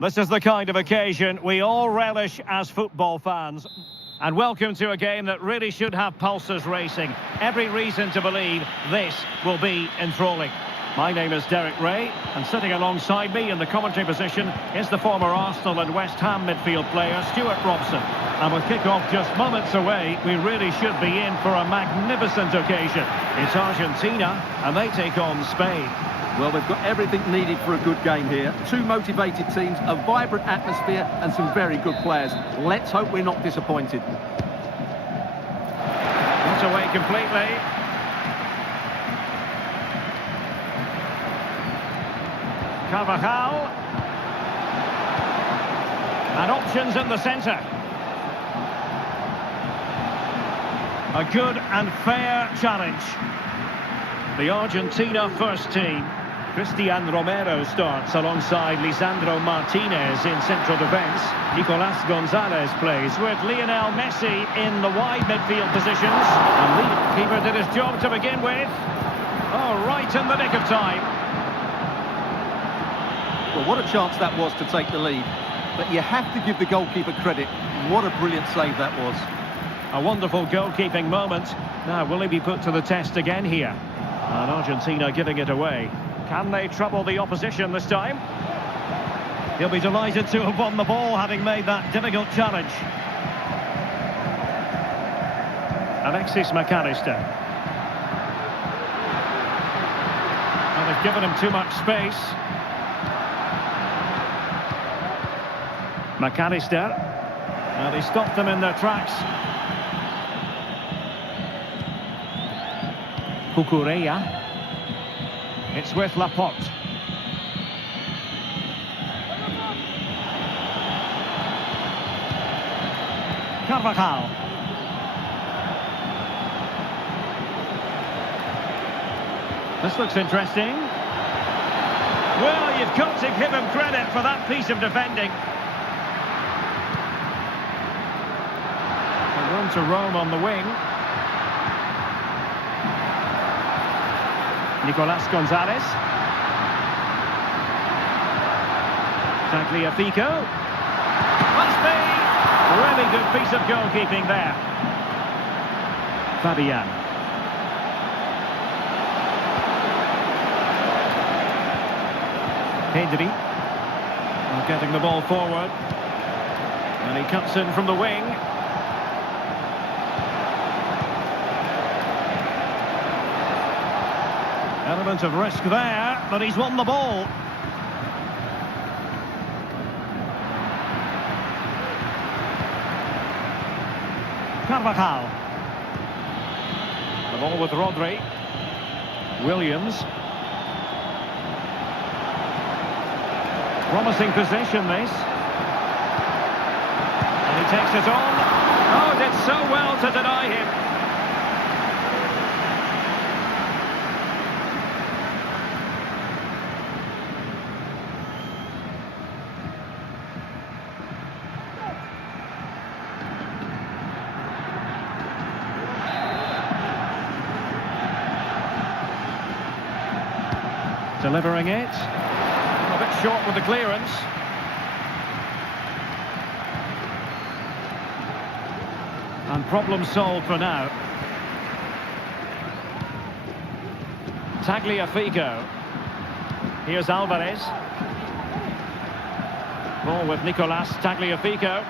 This is the kind of occasion we all relish as football fans. And welcome to a game that really should have pulses racing. Every reason to believe this will be enthralling. My name is Derek Ray, and sitting alongside me in the commentary position is the former Arsenal and West Ham midfield player, Stuart Robson. And with kick-off just moments away, we really should be in for a magnificent occasion. It's Argentina, and they take on Spain. Well, they've got everything needed for a good game here. Two motivated teams, a vibrant atmosphere and some very good players. Let's hope we're not disappointed. Not away completely. Carvajal. And options in the centre. A good and fair challenge. The Argentina first team. Cristian Romero starts alongside Lisandro Martinez in central defence. Nicolas Gonzalez plays with Lionel Messi in the wide midfield positions. And the keeper did his job to begin with. Oh, right in the nick of time. Well, what a chance that was to take the lead. But you have to give the goalkeeper credit. What a brilliant save that was. A wonderful goalkeeping moment. Now, will he be put to the test again here? And Argentina giving it away. Can they trouble the opposition this time? He'll be delighted to have won the ball, having made that difficult challenge. Alexis McAllister. And they've given him too much space. McAllister. And he stopped them in their tracks. Cucurella. It's with Laporte. Carvajal. This looks interesting. Well, you've got to give him credit for that piece of defending. Room to roam on the wing. Nicolas Gonzalez. Tagliafico. Must be! Really good piece of goalkeeping there. Fabian. Pedri. Getting the ball forward. And he cuts in from the wing. Element of risk there, but he's won the ball. Carvajal. The ball with Rodri. Williams. Promising position, this. And he takes it on. Oh, did so well to deny him. Delivering it. A bit short with the clearance. And problem solved for now. Tagliafico. Here's Alvarez. Ball with Nicolas Tagliafico.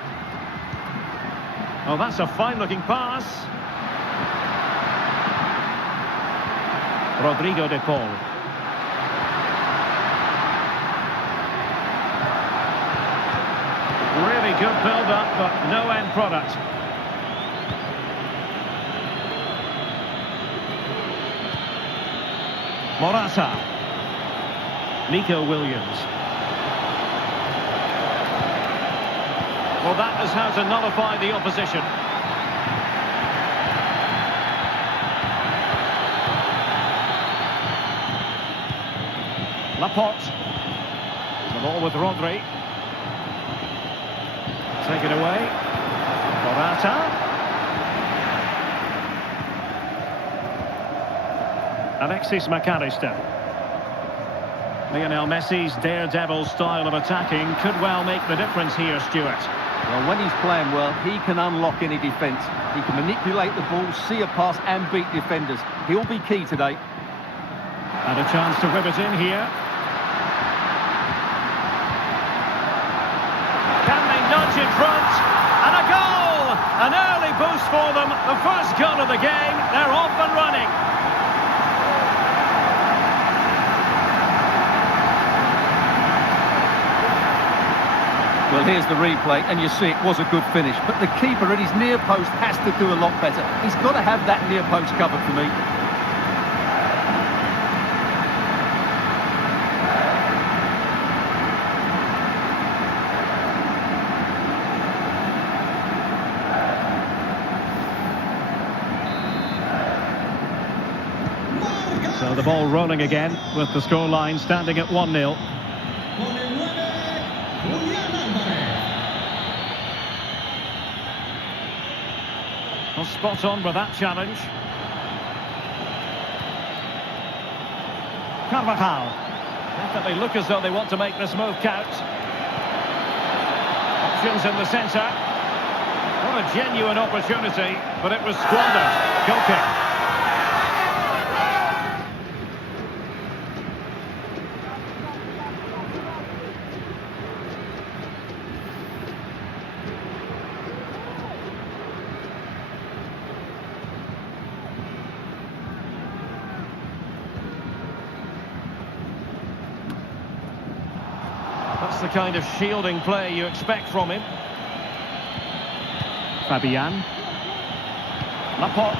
Oh, that's a fine-looking pass. Rodrigo de Paul. Really good build-up, but no end product. Morata. Nico Williams. Well, that is how to nullify the opposition. Laporte. The ball with Rodri. Taken away. Morata. Alexis McAllister. Lionel Messi's daredevil style of attacking could well make the difference here, Stuart. Well, when he's playing well, he can unlock any defence. He can manipulate the ball, see a pass and beat defenders. He'll be key today. And a chance to whip it in here. Can they nudge in front? And a goal! An early boost for them. The first goal of the game. They're off and running. Well, here's the replay, and you see it was a good finish. But the keeper at his near post has to do a lot better. He's got to have that near post covered for me. So the ball rolling again with the scoreline standing at 1-0. Well, spot on with that challenge. Carvajal. Definitely look as though they want to make this move count. Options in the centre. What a genuine opportunity, but it was squandered. Goal kick. That's the kind of shielding play you expect from him. Fabian. Laporte.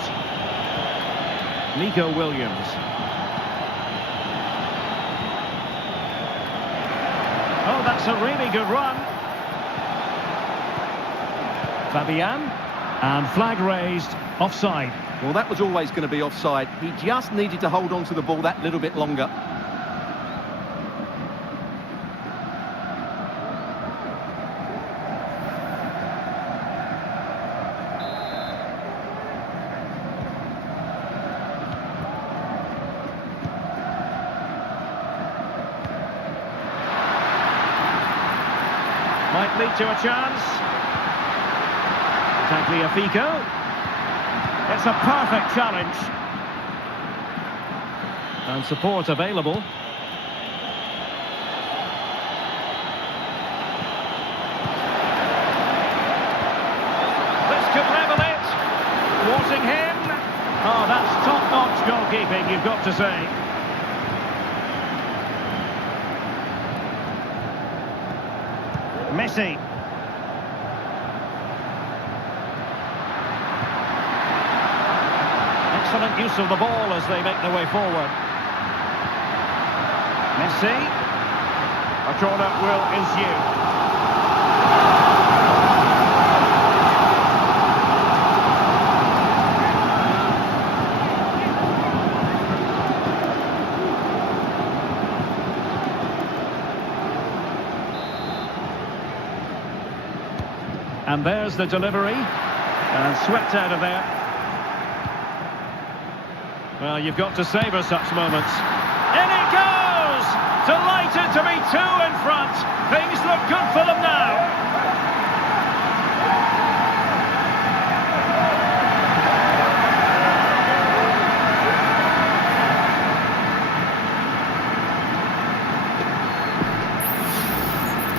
Nico Williams. Oh, that's a really good run. Fabian. And flag raised, offside. Well, that was always going to be offside. He just needed to hold on to the ball that little bit longer. Might lead to a chance. Tagliafico. It's a perfect challenge. And support available. This could level it. Thwarting him. Oh, that's top-notch goalkeeping, you've got to say. Messi. Excellent use of the ball as they make their way forward. Messi. A corner will ensue. And there's the delivery. And swept out of there. Well, you've got to savour such moments. In it goes! Delighted to be two in front. Things look good for them now.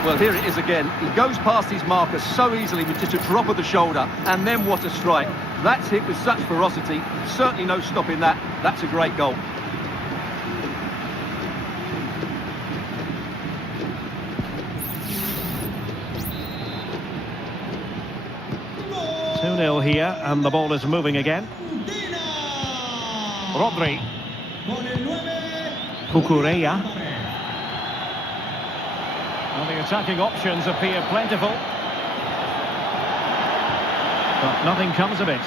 Well, here it is again. He goes past his marker so easily with just a drop of the shoulder, and then what a strike. That's hit with such ferocity. Certainly no stopping that. That's a great goal. Two 2-0 here, and the ball is moving again. Rodri. Cucurella. Well, the attacking options appear plentiful, but nothing comes of it.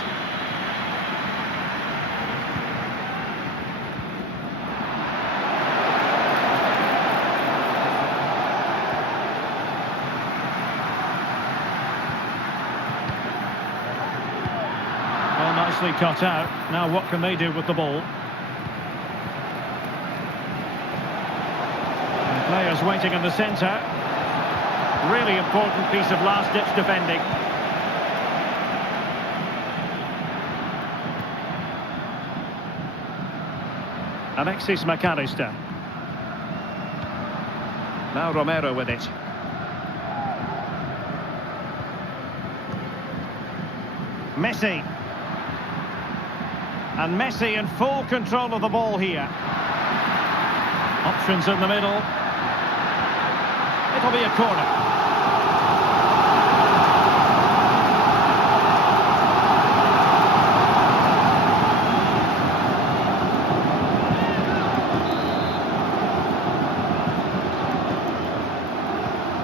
Well, nicely cut out. Now what can they do with the ball? Defenders waiting in the centre. Really important piece of last-ditch defending. Alexis McAllister. Now Romero with it. Messi. And Messi in full control of the ball here. Options in the middle. It'll be a corner.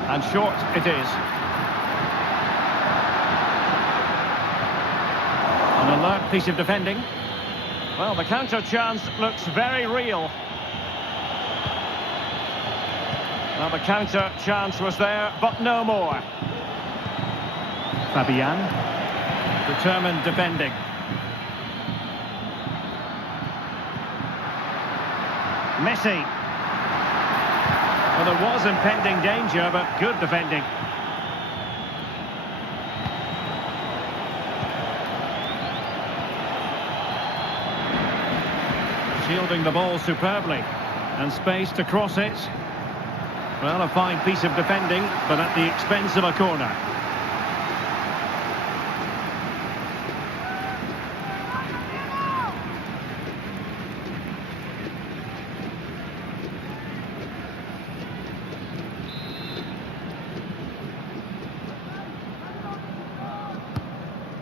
And short it is. An alert piece of defending. Well, the counter chance looks very real. Well, the counter chance was there, but no more. Fabian. Determined defending. Messi. Well, there was impending danger, but good defending. Shielding the ball superbly. And space to cross it. Well, a fine piece of defending, but at the expense of a corner.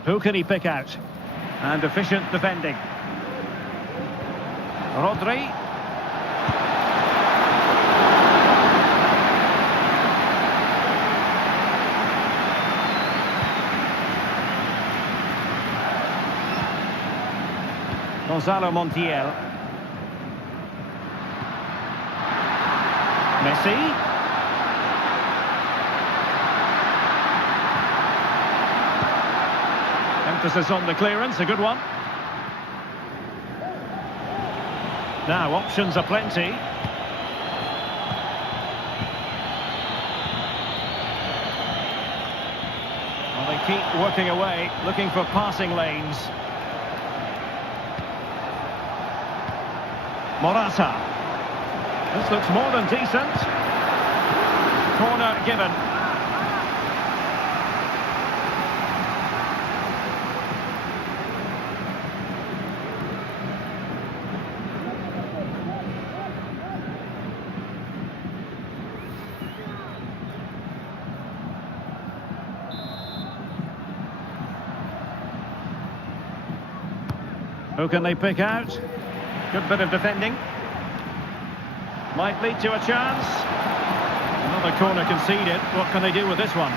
Who can he pick out? And efficient defending. Rodri. Gonzalo Montiel. Messi. Emphasis on the clearance, a good one. Now, options are plenty. Well, they keep working away, looking for passing lanes. Morata. This looks more than decent. Corner given. Who can they pick out? Good bit of defending. Might lead to a chance. Another corner conceded. What can they do with this one?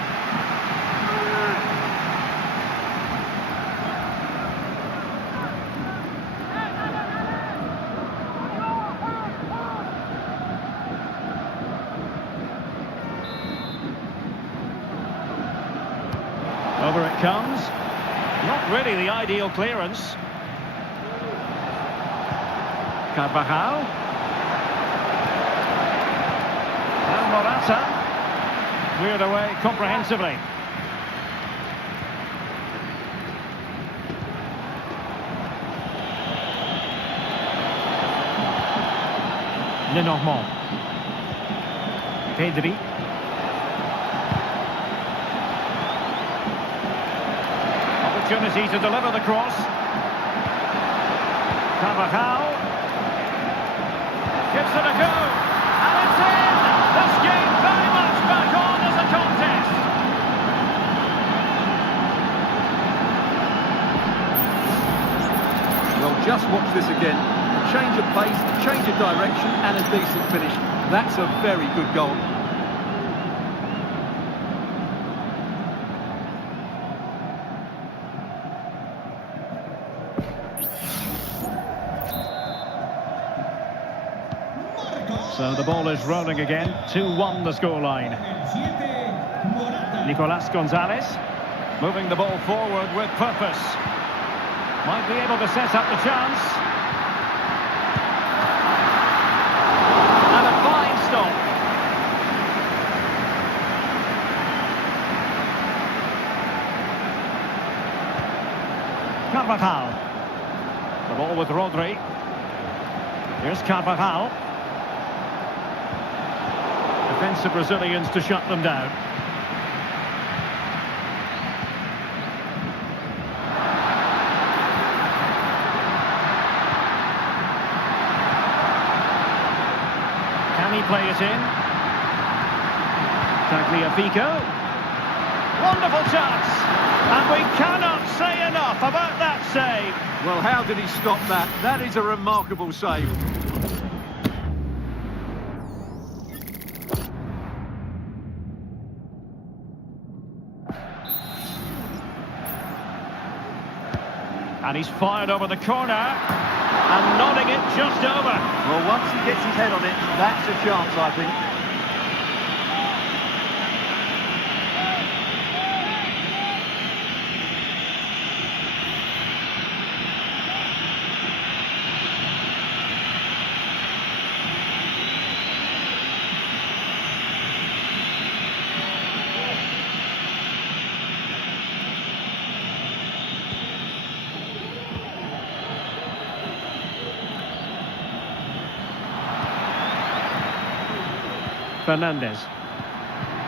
Over it comes. Not really the ideal clearance. Carvajal. And Morata. Cleared away comprehensively. Lenormand. Pedri. Opportunity to deliver the cross. Carvajal. Gives it a go, and it's in! This game very much back on as a contest. Well, just watch this again. A change of pace, a change of direction, and a decent finish. That's a very good goal. So the ball is rolling again. 2-1 the scoreline. Nicolas Gonzalez moving the ball forward with purpose. Might be able to set up the chance. And a fine stop. Carvajal. The ball with Rodri. Here's Carvajal. Defensive Brazilians to shut them down. Can he play it in? Tagliafico. Wonderful chance. And we cannot say enough about that save. Well, how did he stop that? That is a remarkable save. And he's fired over the corner and nodding it just over. Well, once he gets his head on it, that's a chance, I think. Fernandes.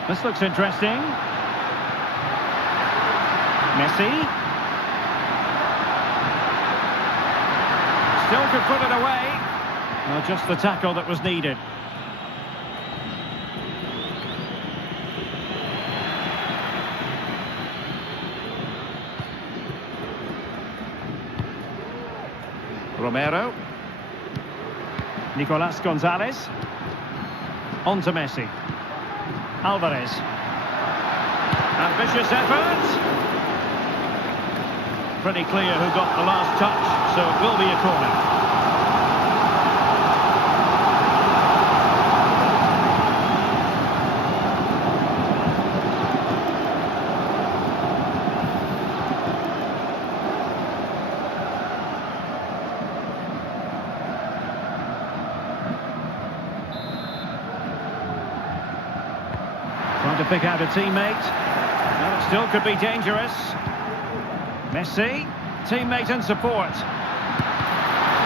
This looks interesting. Messi. Still could put it away. Well, just the tackle that was needed. Romero. Nicolas Gonzalez. On to Messi. Alvarez. Ambitious effort. Pretty clear who got the last touch, so it will be a corner. Trying to pick out a teammate. Well, it still could be dangerous. Messi, teammate and support.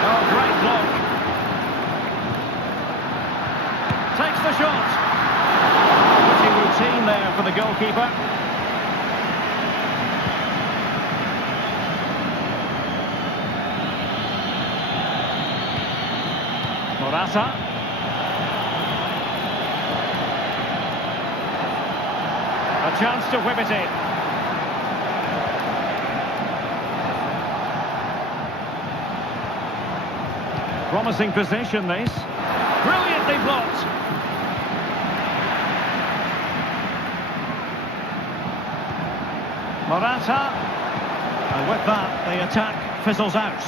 Oh, great block. Takes the shot. Pretty routine there for the goalkeeper. Morata. A chance to whip it in. Promising position, this. Brilliantly blocked. Morata. And with that, the attack fizzles out.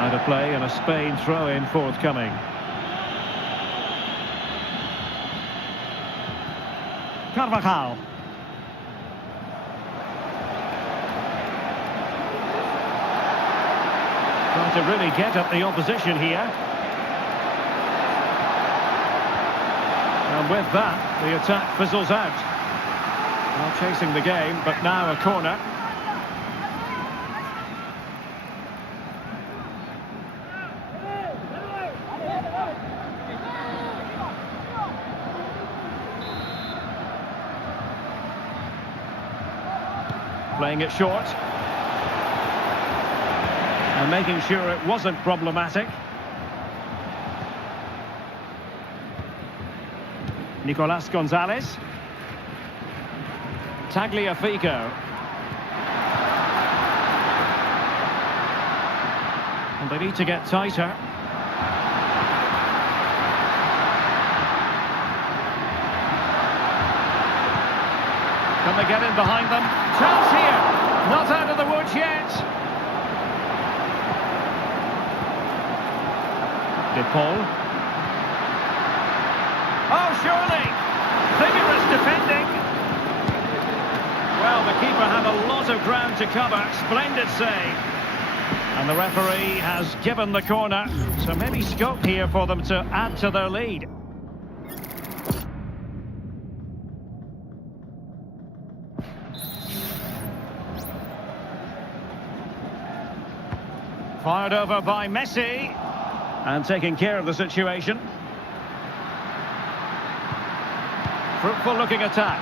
Out of play and a Spain throw-in forthcoming. Carvajal. Trying to really get at the opposition here. And with that, the attack fizzles out. Well, chasing the game, but now a corner. Playing it short. And making sure it wasn't problematic. Nicolas Gonzalez. Tagliafico. And they need to get tighter. Can they get in behind them? Chance here. Not out of the woods yet. De Paul. Oh, surely. Vigorous defending. Well, the keeper had a lot of ground to cover. Splendid save. And the referee has given the corner. So maybe scope here for them to add to their lead. Fired over by Messi. And taking care of the situation. Fruitful looking attack.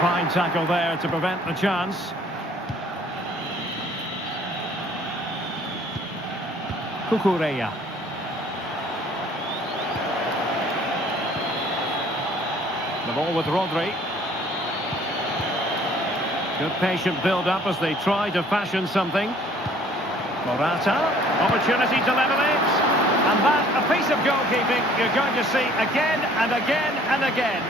Fine tackle there to prevent the chance. Cucurella. The ball with Rodri. Good patient build-up as they try to fashion something. Morata, opportunity to level it. And that, a piece of goalkeeping you're going to see again and again and again.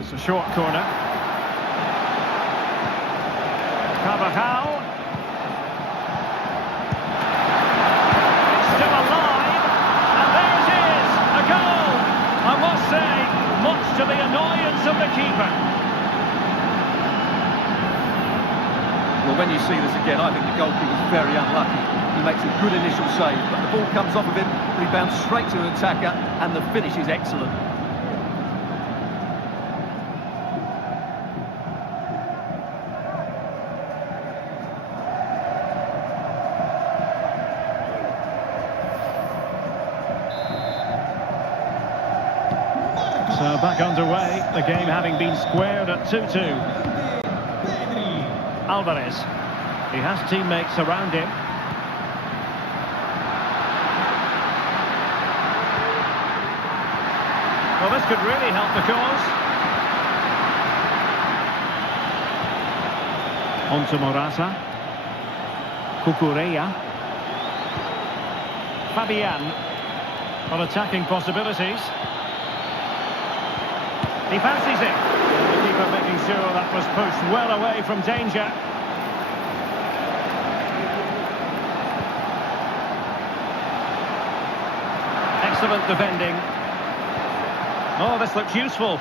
It's a short corner. Carvajal. It's still alive. And there it is, a goal. I must say, much to the annoyance of the keeper. Well, when you see this again, I think the goalkeeper's very unlucky. He makes a good initial save, but the ball comes off of him, rebounds straight to an attacker, and the finish is excellent. So back underway, the game having been squared at 2-2. Alvarez. He has teammates around him. Well, this could really help the cause. On to Morata. Cucurella. Fabian. On attacking possibilities. He fancies it. The keeper making sure that was pushed well away from danger. Excellent defending. Oh, this looks useful.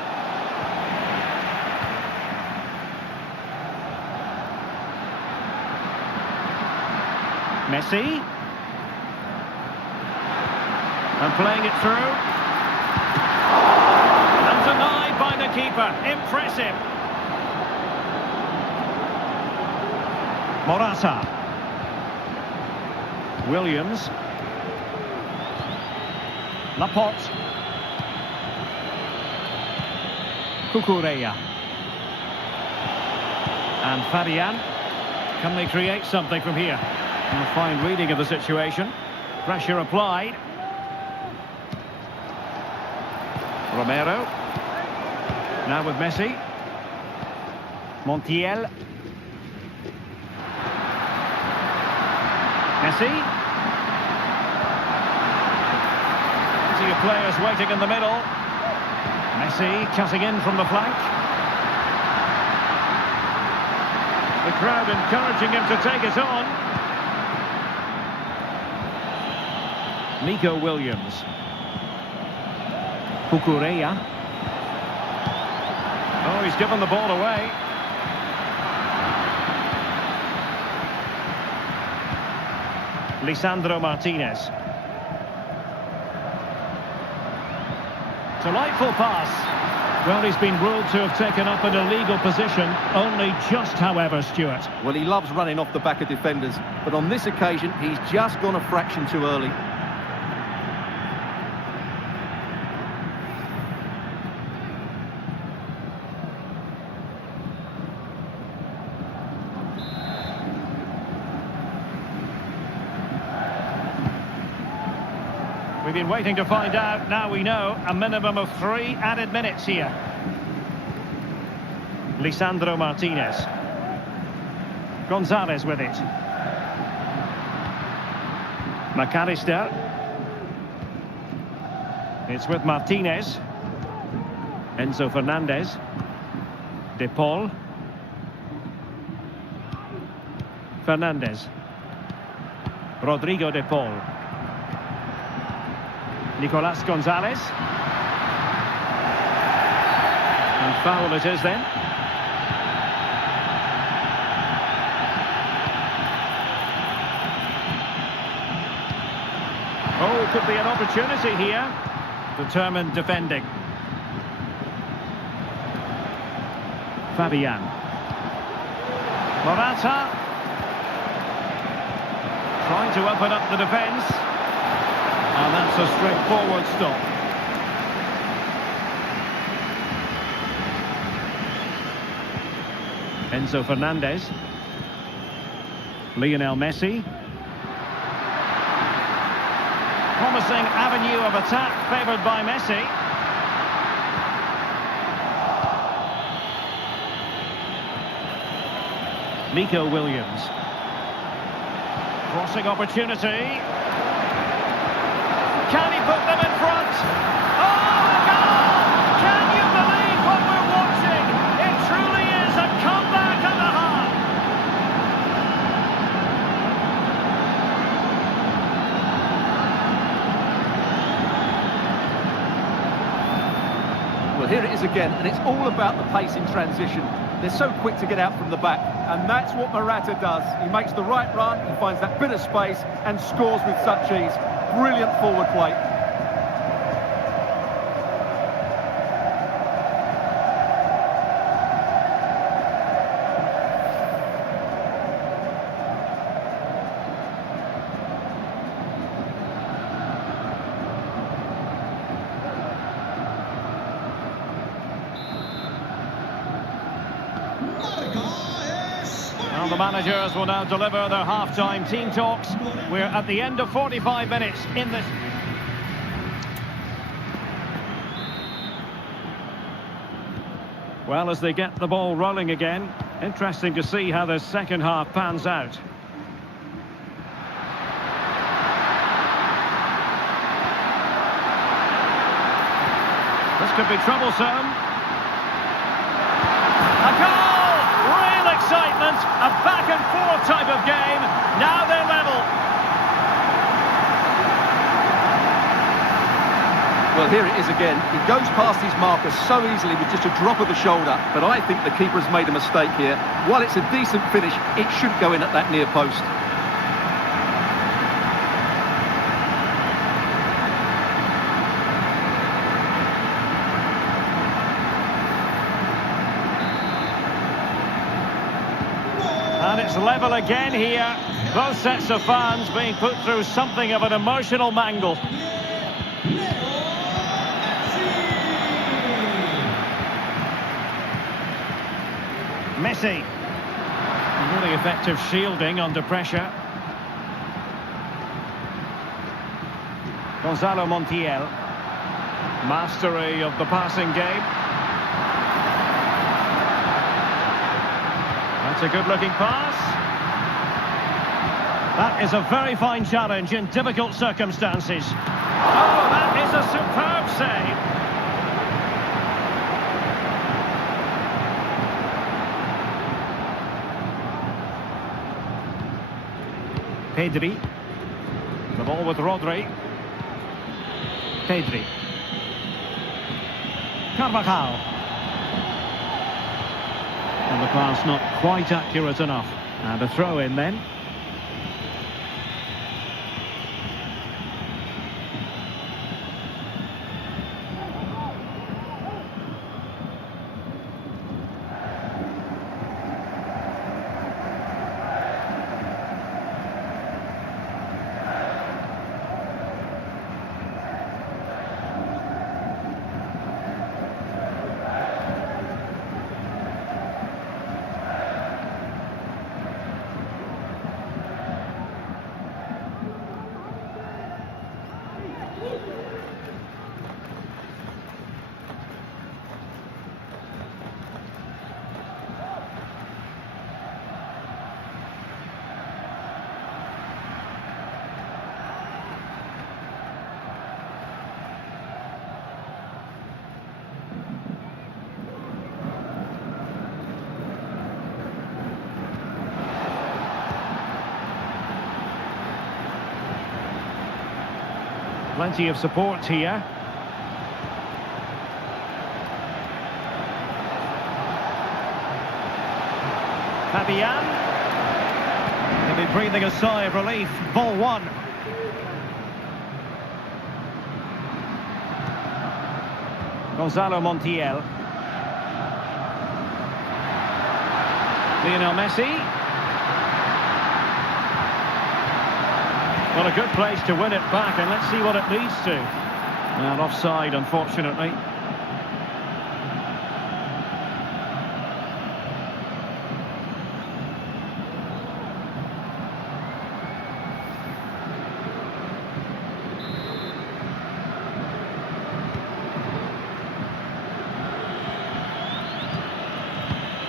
Messi. And playing it through. And denied by the keeper. Impressive. Morata. Williams. Laporte. Cucurella. And Fabian. Can they create something from here? A fine reading of the situation. Pressure applied. Romero. Now with Messi. Montiel. Messi. Plenty of players waiting in the middle. Messi cutting in from the flank. The crowd encouraging him to take it on. Nico Williams. Cucurella. Oh, he's given the ball away. Lisandro Martinez. Delightful pass. Well, he's been ruled to have taken up an illegal position. Only just, however, Stuart. Well, he loves running off the back of defenders, but on this occasion, he's just gone a fraction too early. We've been waiting to find out. Now we know a minimum of 3 added minutes here. Lisandro Martinez. Gonzalez with it. McAllister. It's with Martinez. Enzo Fernandez. De Paul. Fernandez. Rodrigo De Paul. Nicolas Gonzalez. And foul it is then. Oh, could be an opportunity here. Determined defending. Fabian. Morata. Trying to open up the defence. And that's a straightforward stop. Enzo Fernandez. Lionel Messi. Promising avenue of attack favoured by Messi. Nico Williams. Crossing opportunity. Can he put them in front? Oh, a goal! Can you believe what we're watching? It truly is a comeback and a half. Well, here it is again, and it's all about the pace in transition. They're so quick to get out from the back, and that's what Morata does. He makes the right run, he finds that bit of space, and scores with such ease. Brilliant forward play. Well, the managers will now deliver their half-time team talks. We're at the end of 45 minutes in this. Well, as they get the ball rolling again, interesting to see how the second half pans out. This could be troublesome. A goal! Real excitement, a back-and-forth type of game. Now they're level. Well, here it is again. He goes past his marker so easily with just a drop of the shoulder, but I think the keeper has made a mistake here. While it's a decent finish, it should go in at that near post. And it's level again here. Both sets of fans being put through something of an emotional mangle. Messi. Really effective shielding under pressure. Gonzalo Montiel. Mastery of the passing game. That's a good-looking pass. That is a very fine challenge in difficult circumstances. Oh, that is a superb save. Pedri. The ball with Rodri. Pedri. Carvajal. And the pass not quite accurate enough. And a throw in then. Plenty of support here. Fabian. He'll be breathing a sigh of relief. Ball one. Gonzalo Montiel. Lionel Messi. Well, a good place to win it back, and let's see what it leads to. Well, offside, unfortunately.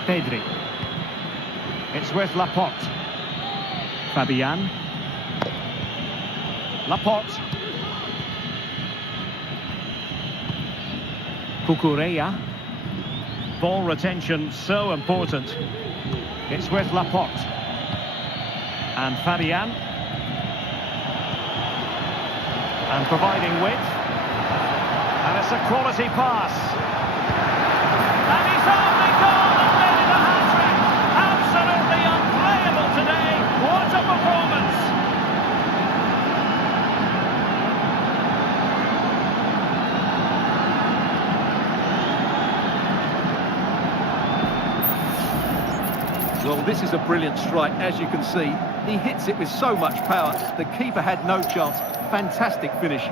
Pedri. It's with Laporte. Fabian. Laporte. Cucurella. Ball retention so important. It's with Laporte. And Fabian. And providing width. And it's a quality pass. And he's only gone and made it a hat-trick. Absolutely unplayable today. What a performance. Well, this is a brilliant strike, as you can see. He hits it with so much power. The keeper had no chance. Fantastic finish.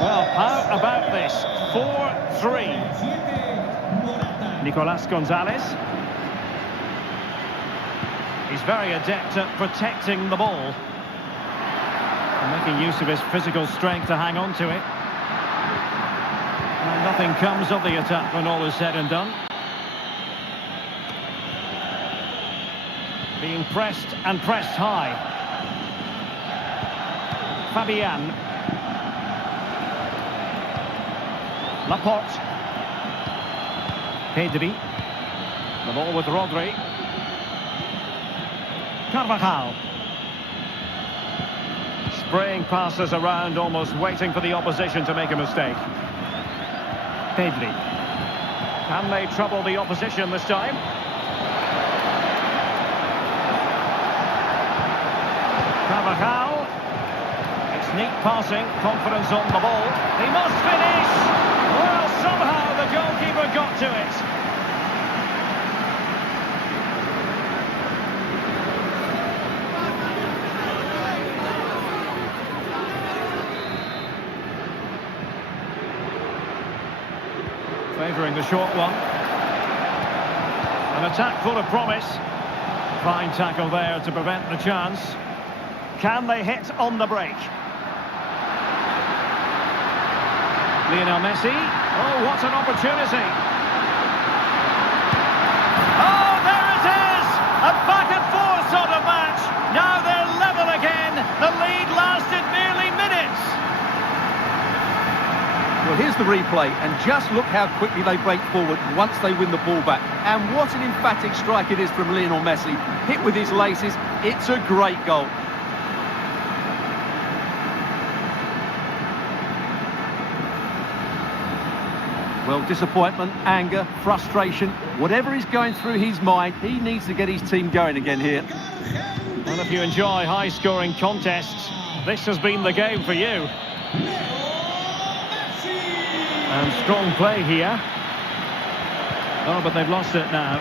Well, how about this? 4-3. Nicolas Gonzalez. He's very adept at protecting the ball. Making use of his physical strength to hang on to it. And nothing comes of the attack when all is said and done. Being pressed and pressed high. Fabian. Laporte. Pedri. The ball with Rodri. Carvajal. Spraying passes around, almost waiting for the opposition to make a mistake. Pedri. Can they trouble the opposition this time? Carvajal. It's neat passing, confidence on the ball. He must finish! Well, somehow the goalkeeper got to it. Favouring the short one. An attack full of promise. Fine tackle there to prevent the chance. Can they hit on the break? Lionel Messi. Oh, what an opportunity. Oh, there it is! A back and forth sort of match. Now they're level again. The lead lasted nearly minutes. Well, here's the replay, and just look how quickly they break forward once they win the ball back. And what an emphatic strike it is from Lionel Messi. Hit with his laces, it's a great goal. Well, disappointment, anger, frustration, whatever is going through his mind, he needs to get his team going again here. Well, if you enjoy high-scoring contests, this has been the game for you. And strong play here. Oh, but they've lost it now.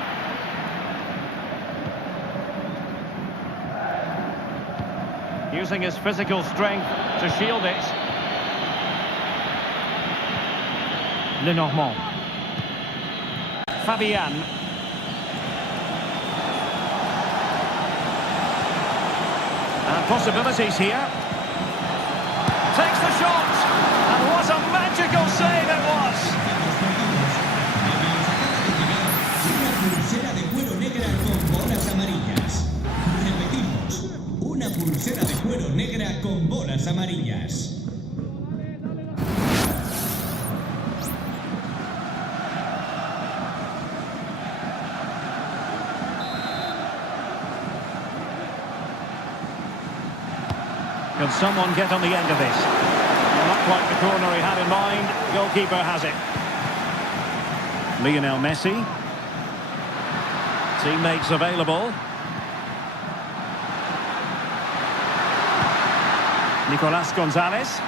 Using his physical strength to shield it. Lenormand. Fabian. And possibilities here. Takes the shot. And what a magical save it was. Una pulsera de cuero negra con bolas amarillas. Repetimos, una pulsera de cuero negra con bolas amarillas. Can someone get on the end of this? Well, not quite the corner he had in mind. Goalkeeper has it. Lionel Messi. Teammates available. Nicolas Gonzalez.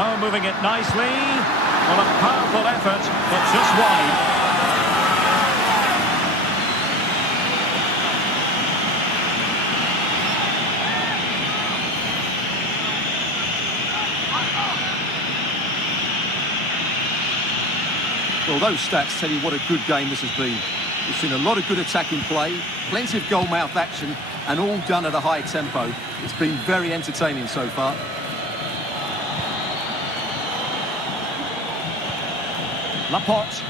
Oh, moving it nicely. Well, a powerful effort, but just wide. Well, those stats tell you what a good game this has been. We've seen a lot of good attacking play, plenty of goal-mouth action, and all done at a high tempo. It's been very entertaining so far. Laporte.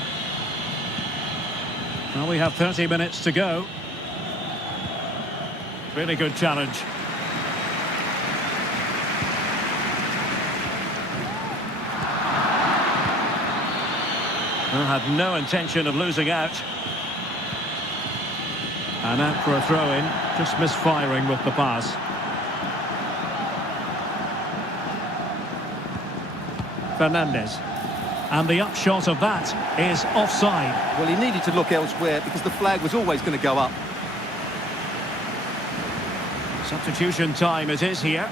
Well, we have 30 minutes to go. Really good challenge. Well, had no intention of losing out. And out for a throw-in, just misfiring with the pass. Fernandes. And the upshot of that is offside. Well, he needed to look elsewhere because the flag was always going to go up. Substitution time it is here.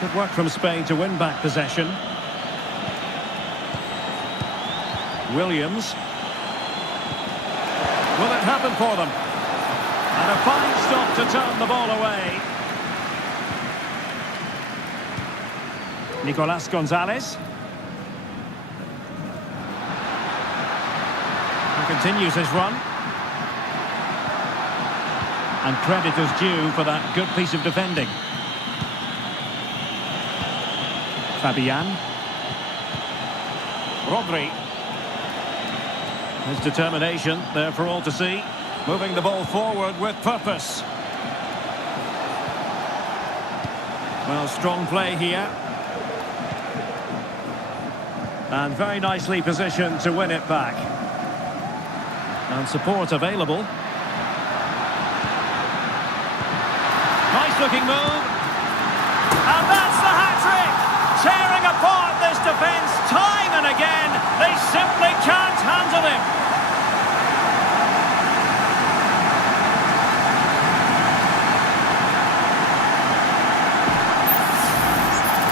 Good work from Spain to win back possession. Williams. Will it happen for them? And a fine stop to turn the ball away. Nicolas Gonzalez. He continues his run. And credit is due for that good piece of defending. Fabian. Rodri. His determination there for all to see. Moving the ball forward with purpose. Well, strong play here. And very nicely positioned to win it back. And support available. Nice looking move. And that's the hat-trick! Tearing apart this defence time and again. They simply can't handle him.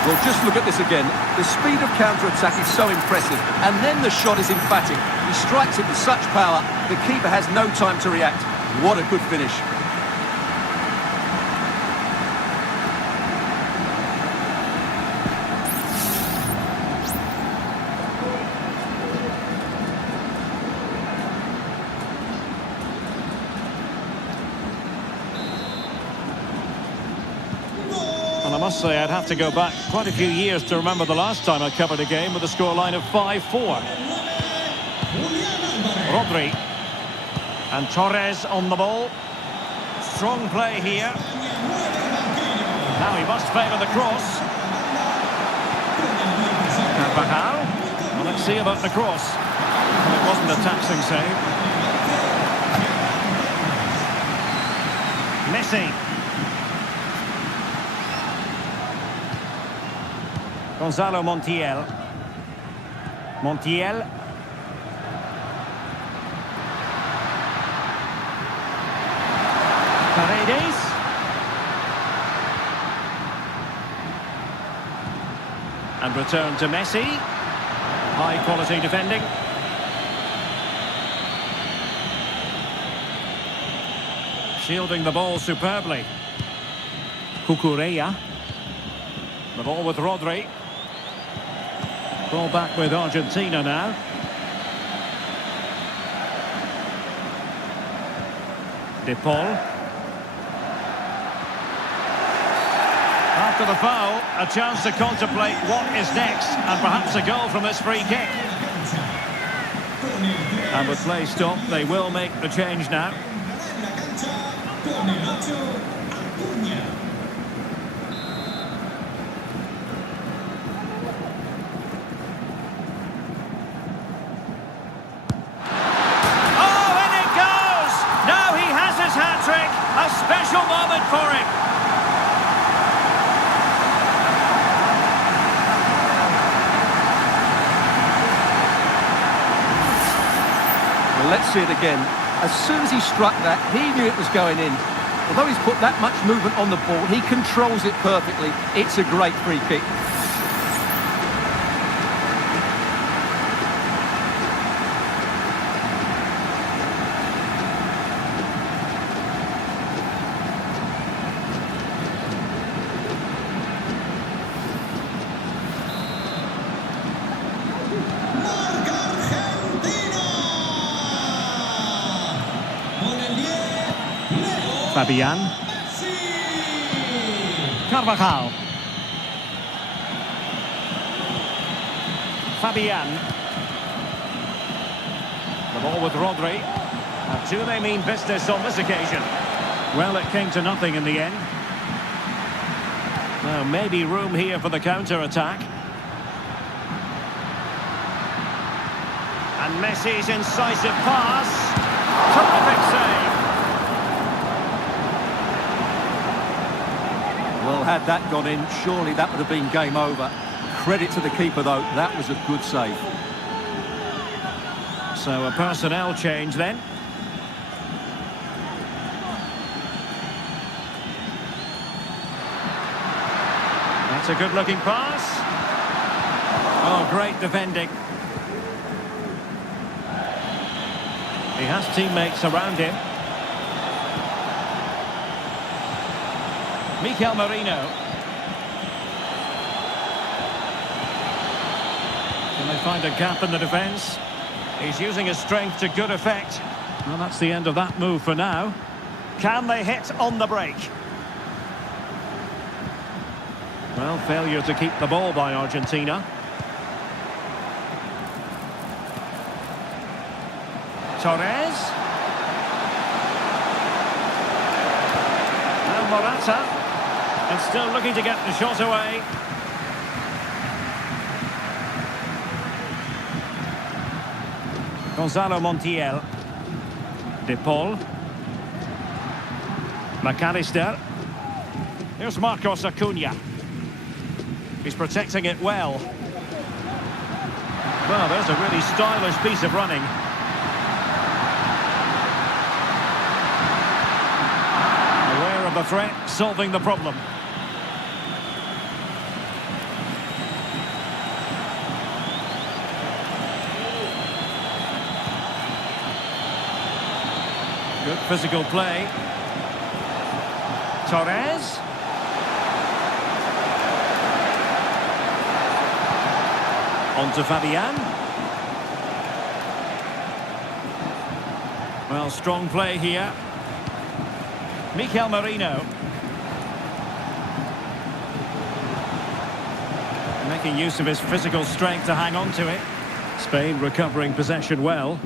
Well, just look at this again. The speed of counter-attack is so impressive. And then the shot is emphatic. He strikes it with such power, the keeper has no time to react. What a good finish. And I must say, I'd have to go back quite a few years to remember the last time I covered a game with a scoreline of 5-4. Rodri. And Torres on the ball. Strong play here. Now he must favour the cross. Carvajal. Well, let's see about the cross. Well, it wasn't a taxing save. Messi. Gonzalo Montiel. Montiel. Paredes. And return to Messi. High quality defending. Shielding the ball superbly. Cucurella. The ball with Rodri. Ball back with Argentina now. De Paul. After the foul, a chance to contemplate what is next, and perhaps a goal from this free kick. And with play stopped, they will make the change now. hat-trick, a special moment for him. Well, let's see it again. As soon as he struck that, he knew it was going in. Although he's put that much movement on the ball, he controls it perfectly. It's a great free kick. Fabian. Carvajal. Fabian. The ball with Rodri. And do they mean business on this occasion? Well, it came to nothing in the end. Now, maybe room here for the counter-attack. And Messi's incisive pass. Terrific save. Well, had that gone in, surely that would have been game over. Credit to the keeper, though. That was a good save. So a personnel change then. That's a good-looking pass. Oh, great defending. He has teammates around him. Mikel Merino. Can they find a gap in the defence? He's using his strength to good effect. Well, that's the end of that move for now. Can they hit on the break? Well, failure to keep the ball by Argentina. Torres. And Morata. And still looking to get the shot away. Gonzalo Montiel. De Paul. McAllister. Here's Marcos Acuna. He's protecting it well. Well, there's a really stylish piece of running. Aware of the threat, solving the problem. Good physical play. Torres. On to Fabian. Well, strong play here. Mikel Merino. Making use of his physical strength to hang on to it. Spain recovering possession well.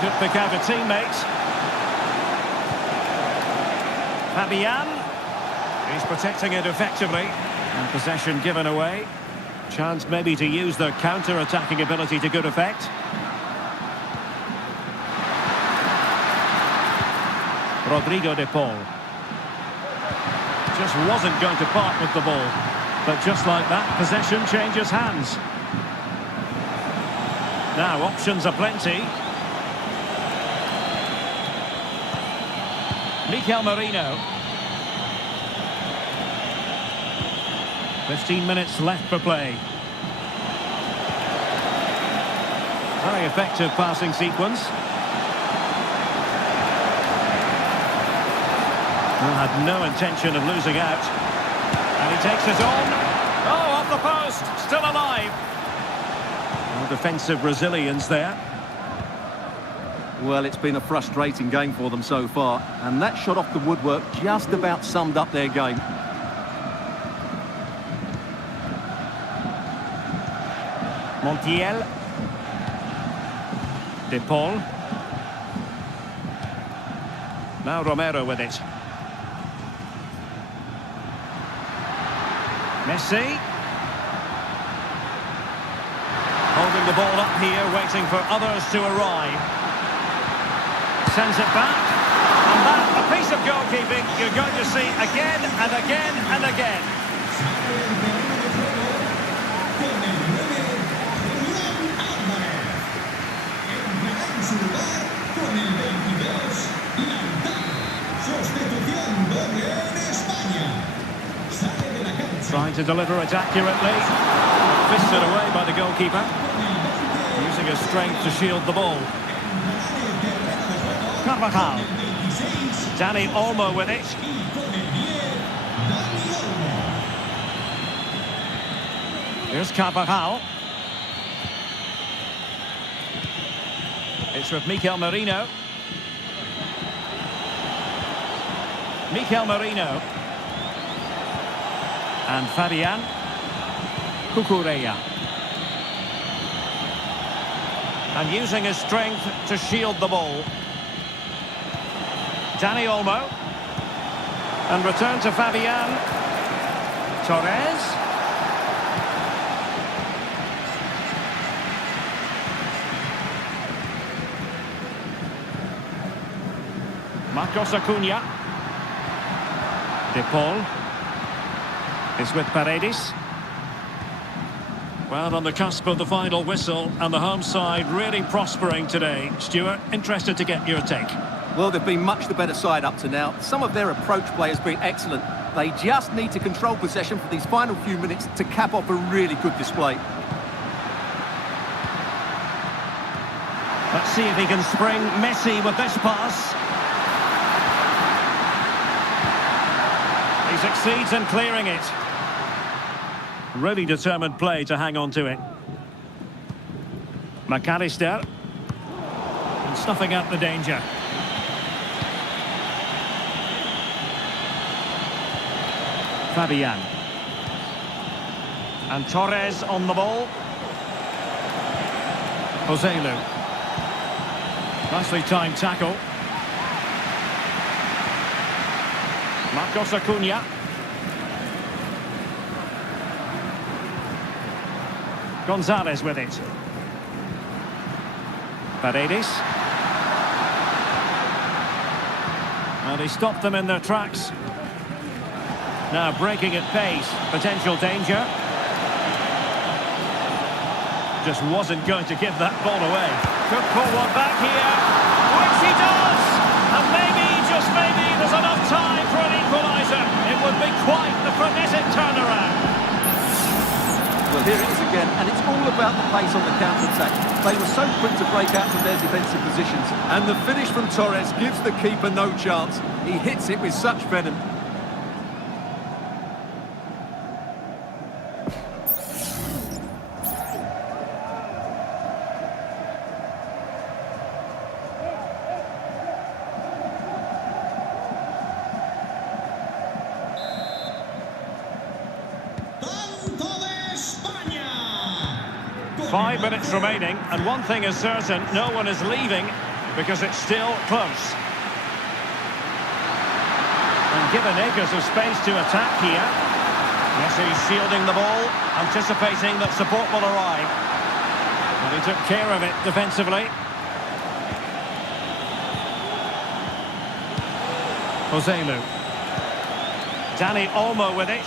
Could pick out a teammate. Fabian. He's protecting it effectively. And possession given away. Chance maybe to use the counter-attacking ability to good effect. Rodrigo de Paul. Just wasn't going to part with the ball. But just like that, possession changes hands. Now, options are plenty. Mikel Merino. 15 minutes left for play. Very effective passing sequence. Well, had no intention of losing out. And he takes it on. Oh, off the post. Still alive. Well, defensive resilience there. Well, it's been a frustrating game for them so far. And that shot off the woodwork just about summed up their game. Montiel. De Paul. Now Romero with it. Messi. Holding the ball up here, waiting for others to arrive. sends it back. And that, a piece of goalkeeping you're going to see again and again and again. Trying to deliver it accurately. Fisted away by the goalkeeper. Using his strength to shield the ball. Carvajal. Dani Olmo with it. Here's Carvajal. It's with Mikel Merino. Mikel Merino. And Fabian. Cucurella. And using his strength to shield the ball. Dani Olmo. And return to Fabian. Torres. Marcos Acuna. De Paul. Is with Paredes. Well, on the cusp of the final whistle, and the home side really prospering today. Stuart, interested to get your take. Well, they've been much the better side up to now. Some of their approach play has been excellent. They just need to control possession for these final few minutes to cap off a really good display. Let's see if he can spring Messi with this pass. He succeeds in clearing it. Really determined play to hang on to it. McAllister. And snuffing out the danger. Fabian. And Torres on the ball. Joselu. Nicely timed tackle. Marcos Acuna. Gonzalez with it. Paredes. And he stopped them in their tracks. Now breaking at pace. Potential danger. Just wasn't going to give that ball away. Could pull one back here. Which he does! And maybe, just maybe, there's enough time for an equaliser. It would be quite the frenetic turnaround. Well, here it is again, and it's all about the pace on the counter-attack. They were so quick to break out from their defensive positions. And the finish from Torres gives the keeper no chance. He hits it with such venom. Tanto de España. 5 minutes remaining, and one thing is certain, no one is leaving because it's still close. And given acres of space to attack here. Messi shielding the ball, anticipating that support will arrive. And he took care of it defensively. Joselu. Dani Olmo with it.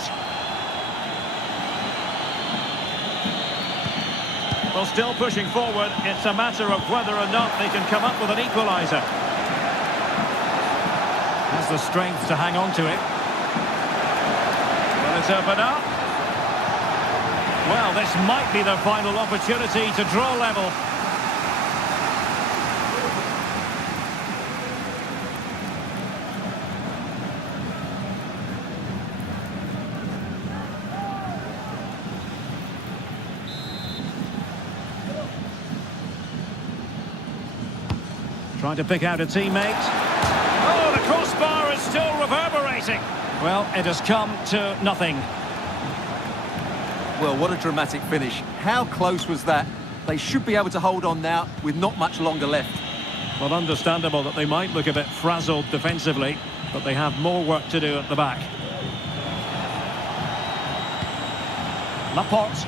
Well, still pushing forward. It's a matter of whether or not they can come up with an equaliser. Has the strength to hang on to it. Will it open up? Well, this might be their final opportunity to draw level. Trying to pick out a teammate. Oh, the crossbar is still reverberating. Well, it has come to nothing. Well, what a dramatic finish. How close was that? They should be able to hold on now with not much longer left. Well, understandable that they might look a bit frazzled defensively, but they have more work to do at the back. Laporte.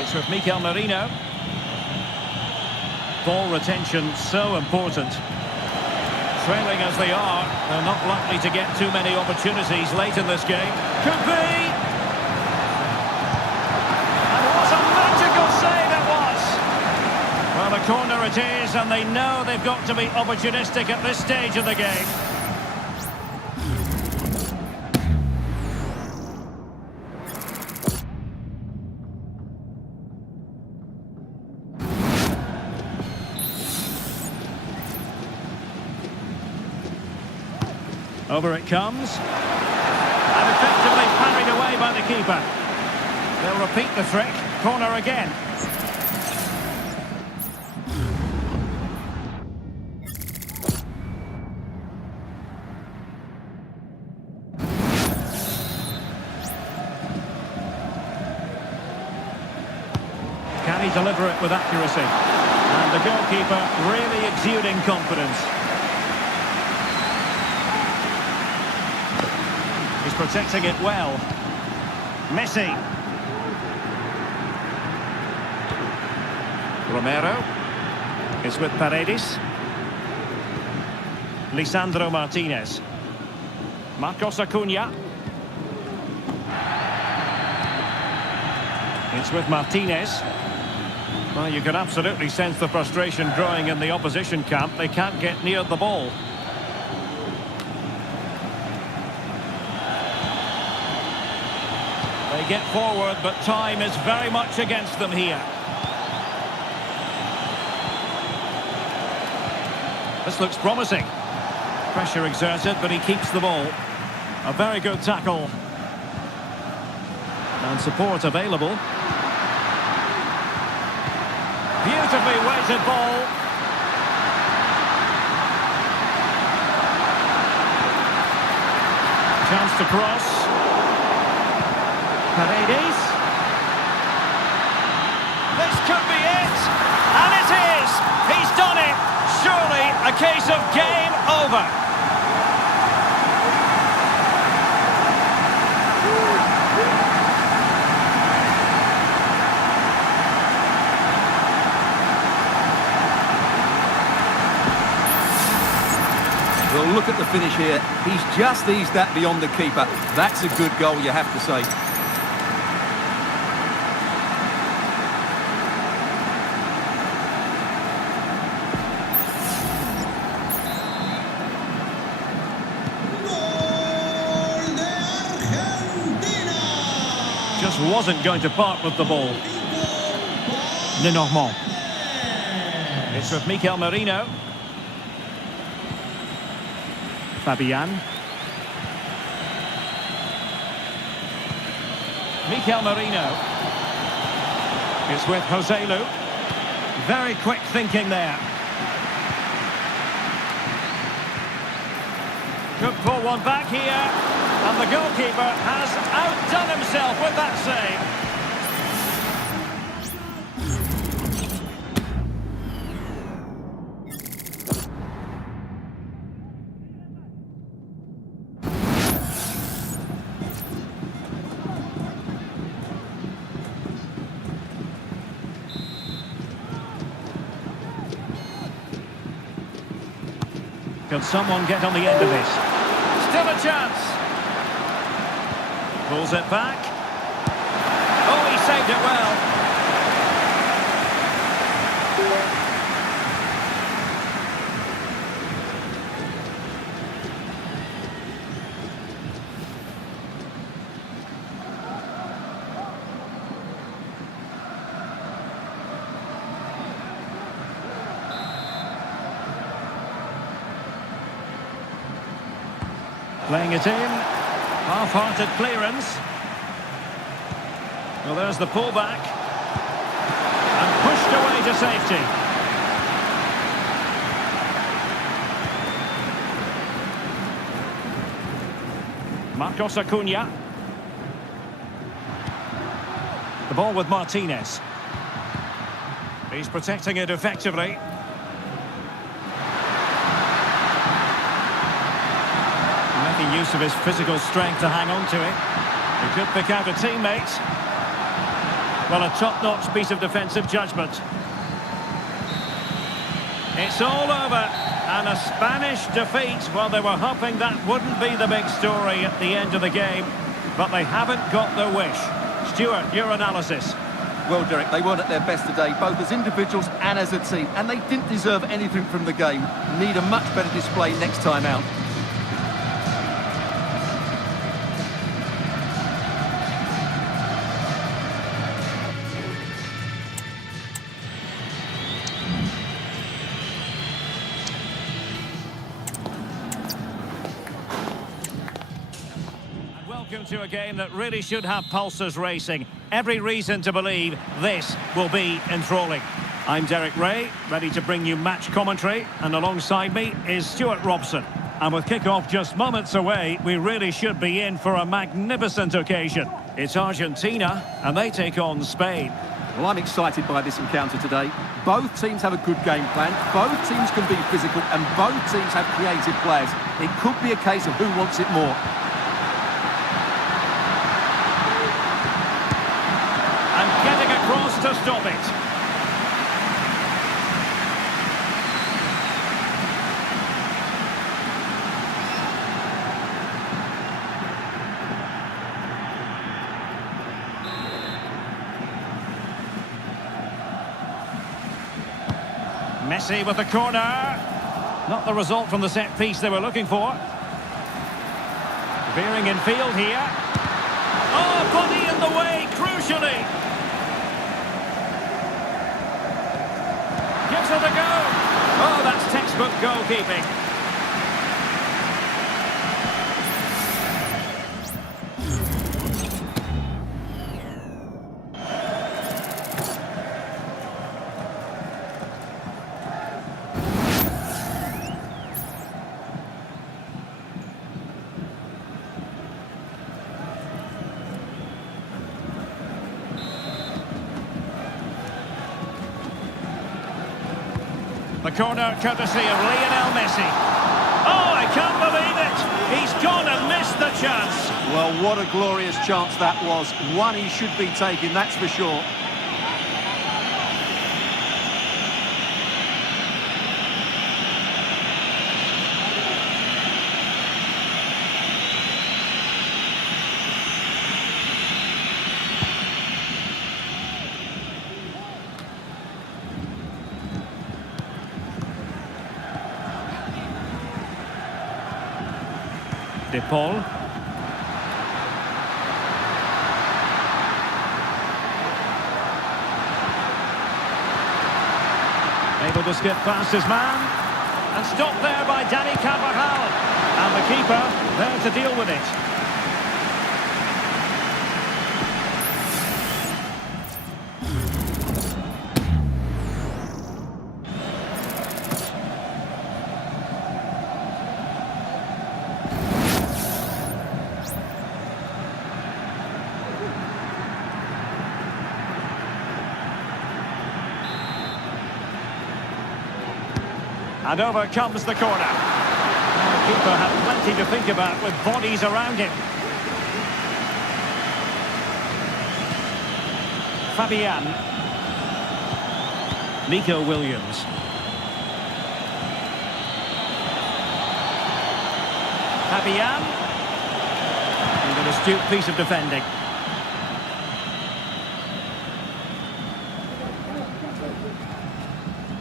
It's with Mikel Merino. Ball retention so important. Trailing as they are, they're not likely to get too many opportunities late in this game. Could be! And what a magical save it was! Well, a corner it is, and they know they've got to be opportunistic at this stage of the game. Over it comes. And effectively parried away by the keeper. They'll repeat the trick. Corner again. Can he deliver it with accuracy? And the goalkeeper really exuding confidence. He's protecting it well. Messi. Romero is with Paredes. Lisandro Martinez. Marcos Acuna. It's with Martinez. Well, you can absolutely sense the frustration growing in the opposition camp. They can't get near the ball. They get forward, but time is very much against them here. This looks promising. Pressure exerted, but he keeps the ball. A very good tackle. And support available. Beautifully weighted ball. Chance to cross. Paredes. This could be it. And it is. He's done it. Surely a case of game over. Well, look at the finish here. He's just eased that beyond the keeper. That's a good goal, you have to say. Just wasn't going to part with the ball. Lenormand. It's with Mikel Merino. Fabian. Mikel Merino. It's with Joselu. Very quick thinking there. Could pull one back here. And the goalkeeper has outdone himself with that save. Can someone get on the end of this? Still a chance. Pulls it back. Oh, he saved it well. Playing it in. Half-hearted clearance. Well, there's the pullback. And pushed away to safety. Marcos Acuna. The ball with Martinez. He's protecting it effectively. Making use of his physical strength to hang on to it. He could pick out a teammate. Well, a top-notch piece of defensive judgment. It's all over, and a Spanish defeat. Well, they were hoping that wouldn't be the big story at the end of the game, but they haven't got their wish. Stuart, your analysis. Well, Derek, they weren't at their best today, both as individuals and as a team, and they didn't deserve anything from the game. Need a much better display next time out. Welcome to a game that really should have pulses racing. Every reason to believe this will be enthralling. I'm Derek Ray, ready to bring you match commentary, and alongside me is Stuart Robson. And with kick-off just moments away, we really should be in for a magnificent occasion. It's Argentina, and they take on Spain. Well, I'm excited by this encounter today. Both teams have a good game plan, both teams can be physical, and both teams have creative players. It could be a case of who wants it more. To stop it. Messi with the corner. Not the result from the set piece they were looking for. Veering in field here. Oh, body in the way, crucially. Gives it a go. Oh, that's textbook goalkeeping. The corner courtesy of Lionel Messi. Oh, I can't believe it! He's gone and missed the chance. Well, what a glorious chance that was. One he should be taking, that's for sure. De Paul. Able to skip past his man. And stopped there by Dani Carvajal. And the keeper there to deal with it. And over comes the corner. The keeper had plenty to think about with bodies around him. Fabian. Nico Williams. Fabian. And an astute piece of defending.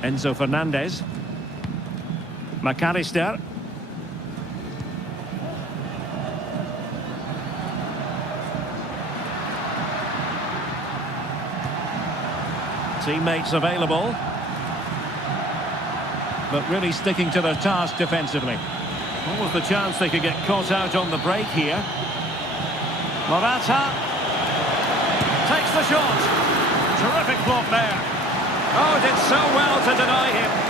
Enzo Fernandez. McAllister. Teammates available. But really sticking to their task defensively. What was the chance they could get caught out on the break here? Morata. Takes the shot. Terrific block there. Oh, did so well to deny him.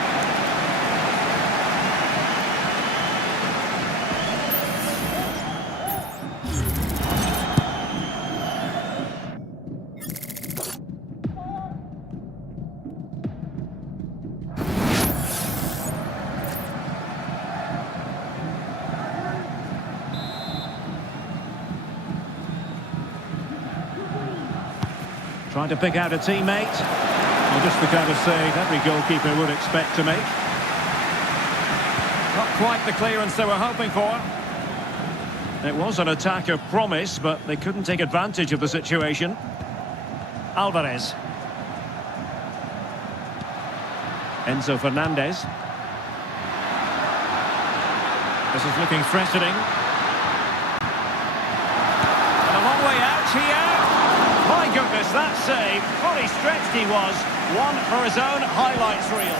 Trying to pick out a teammate. Well, just the kind of save every goalkeeper would expect to make. Not quite the clearance they were hoping for. It was an attack of promise, but they couldn't take advantage of the situation. Alvarez. Enzo Fernandez. This is looking threatening. And a long way out here. My goodness, that save. Fully stretched he was. One for his own highlights reel.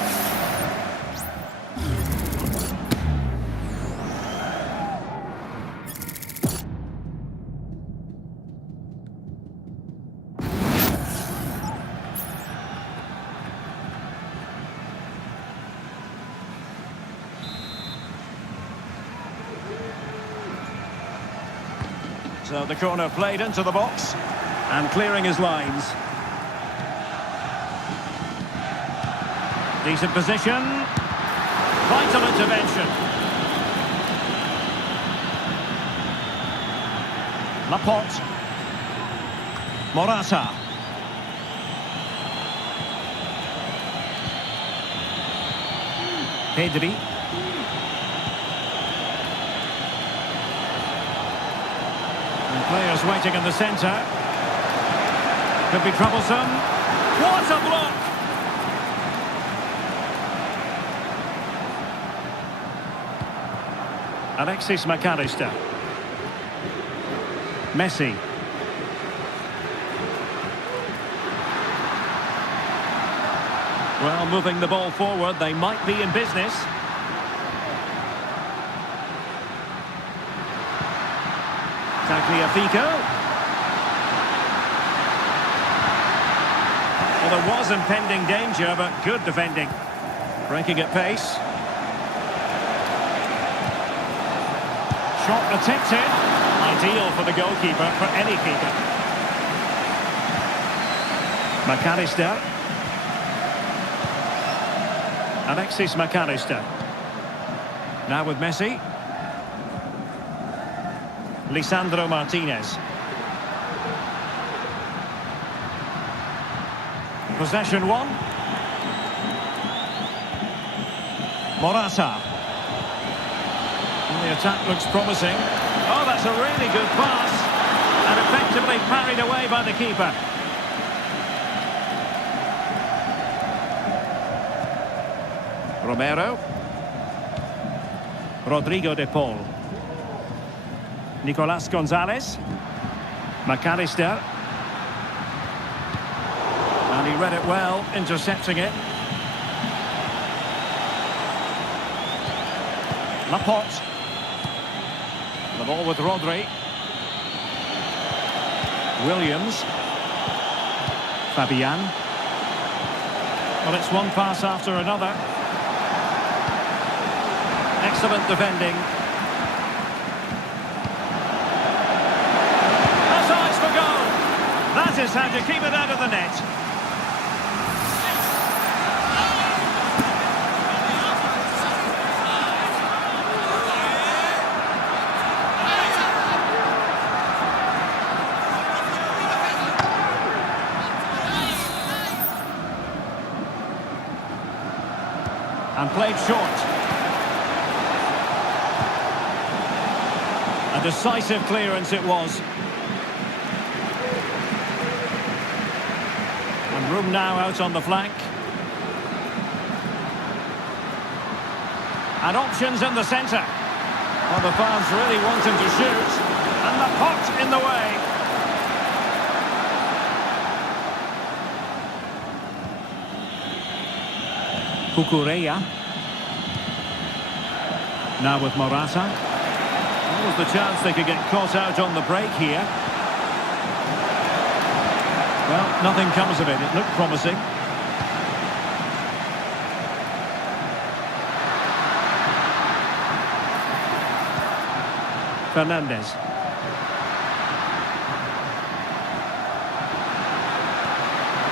So the corner played into the box and clearing his lines. Decent position. Vital intervention. Laporte. Morata. Pedri. Players waiting in the centre. Could be troublesome. What a block! Alexis McAllister. Messi. Well, moving the ball forward, they might be in business. Tagliafico. Well, there was impending danger, but good defending. Breaking at pace. Shot attempted. Ideal for the goalkeeper, for any keeper. McAllister. Alexis McAllister. Now with Messi. Lisandro Martinez. Possession one. Morata. And the attack looks promising. Oh, that's a really good pass. And effectively parried away by the keeper. Romero. Rodrigo de Paul. Nicolas Gonzalez. McAllister. And he read it well, intercepting it. Laporte. The ball with Rodri. Williams. Fabian. Well, it's one pass after another. Excellent defending. That's eyes for goal. That is how to keep it out of the net. And played short. A decisive clearance it was. And room now out on the flank. And options in the centre. Well, the fans really want him to shoot. And the pot in the way. Cucurella. Now with Morata. What was the chance they could get caught out on the break here? Well, nothing comes of it. It looked promising. Fernandez.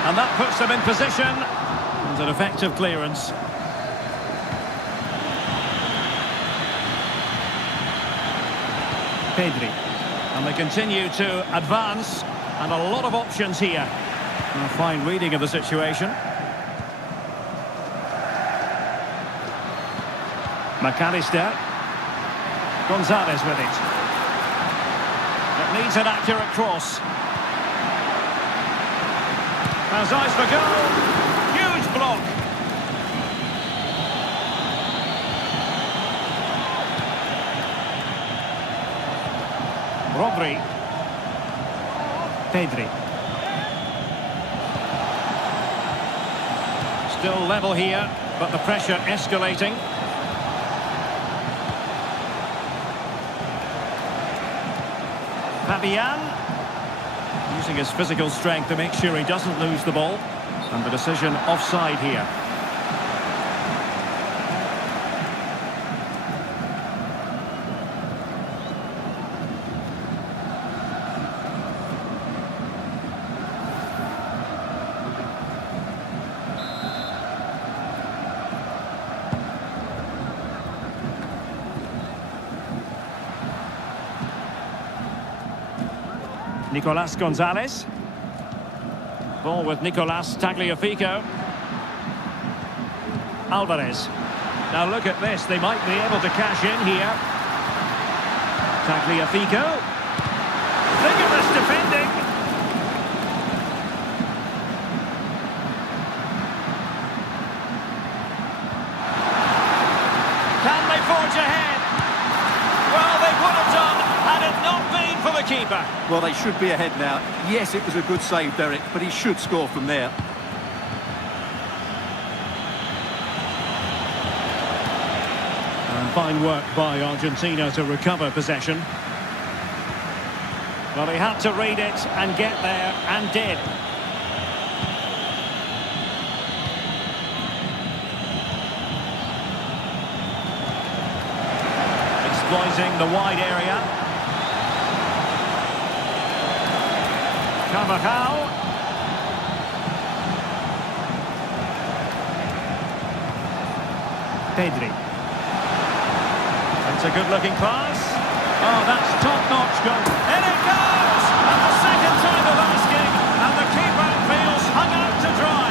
And that puts them in position. And an effective clearance. Pedri. And they continue to advance. And a lot of options here. A fine reading of the situation. McAllister. Gonzalez with it. It needs an accurate cross. Has eyes for goal. Huge block. Rodri. Pedri. Still level here, but the pressure escalating. Fabian, using his physical strength to make sure he doesn't lose the ball. And the decision offside here. Nicolas Gonzalez. Ball with Nicolas Tagliafico. Alvarez. Now look at this, they might be able to cash in here. Tagliafico. Vigorous defending. Can they forge ahead? Well, they would have done had it not been for the keeper. Well, they should be ahead now. Yes, it was a good save, Derek, but he should score from there. And fine work by Argentina to recover possession. Well, he had to read it and get there, and did. Exploiting the wide area. Carvajal. Pedri. It's a good-looking pass. Oh, that's top-notch goal. In it goes! And the second time of asking, and the keeper feels hung out to dry.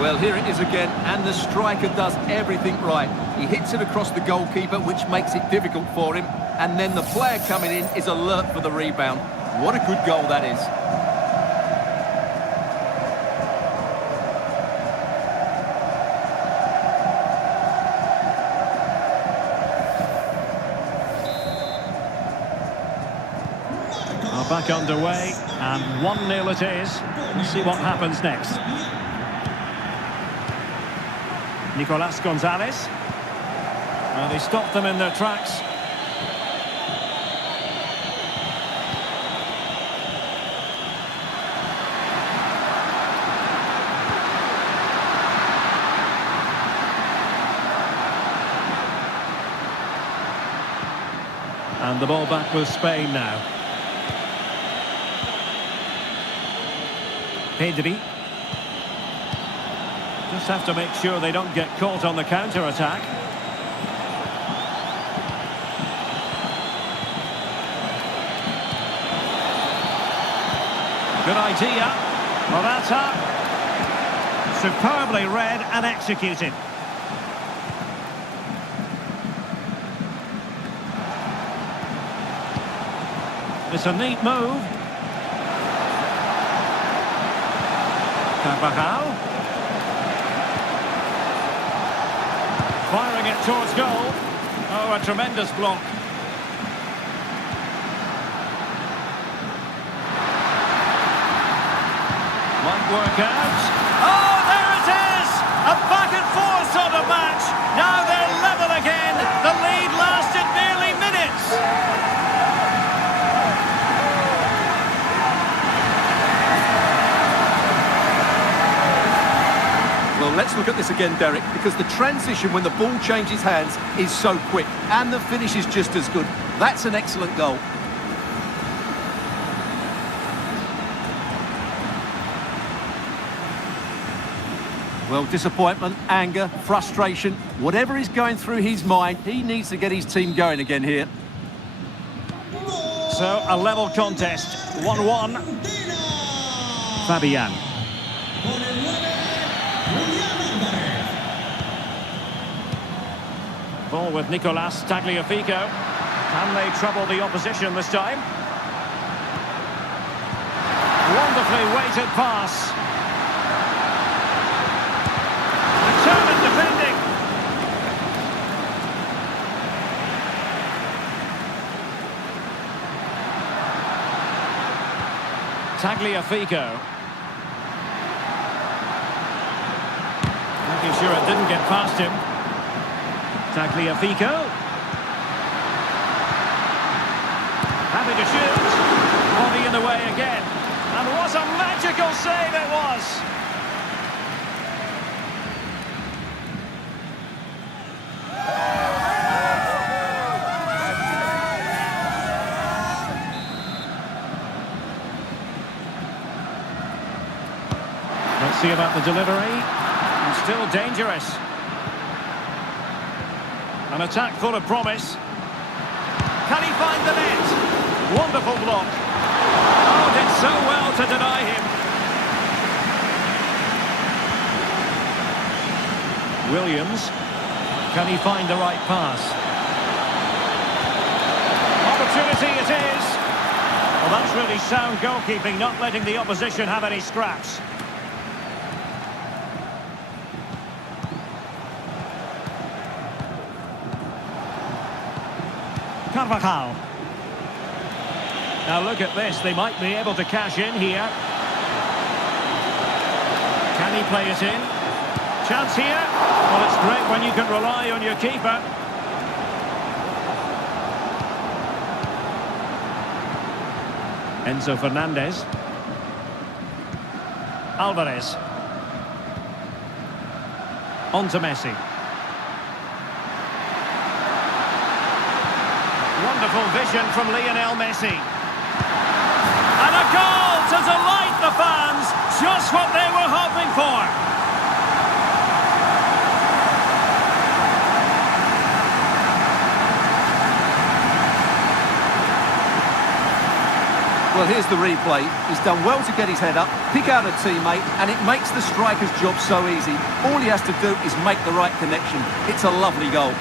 Well, here it is again, and the striker does everything right. He hits it across the goalkeeper, which makes it difficult for him, and then the player coming in is alert for the rebound. What a good goal that is. Are back underway, and 1-0 it is. Let's see what happens next. Nicolas Gonzalez. Well, they stopped them in their tracks. And the ball back with Spain now. Pedri. Just have to make sure they don't get caught on the counter-attack. Good idea. Morata. Superbly read and executed. It's a neat move. Carvajal. Firing it towards goal. Oh, a tremendous block. Might work out. Oh, there it is! A back and forth sort of match. Now they're level again. The lead lasted nearly minutes. Well, let's look at this again, Derek, because the transition when the ball changes hands is so quick, and the finish is just as good. That's an excellent goal. Well, disappointment, anger, frustration, whatever is going through his mind, he needs to get his team going again here. So, a level contest, 1-1. Fabian. Con el 9, Julián Álvarez. Ball with Nicolas Tagliafico. Can they trouble the opposition this time? Wonderfully weighted pass. Determined defending. Tagliafico. Making sure it didn't get past him. Tagliafico. Happy to shoot. Body in the way again. And what a magical save it was! Let's see about the delivery. And still dangerous. An attack full of promise. Can he find the net? Wonderful block. Oh, did so well to deny him. Williams. Can he find the right pass? Opportunity it is. Well, that's really sound goalkeeping, not letting the opposition have any scraps. Carvajal. Now look at this, they might be able to cash in here. Can he play it in? Chance here. Well, it's great when you can rely on your keeper. Enzo Fernandez. Alvarez. On to Messi. Wonderful vision from Lionel Messi. And a goal to delight the fans. Just what they were hoping for. Well, here's the replay. He's done well to get his head up, pick out a teammate, and it makes the striker's job so easy. All he has to do is make the right connection. It's a lovely goal.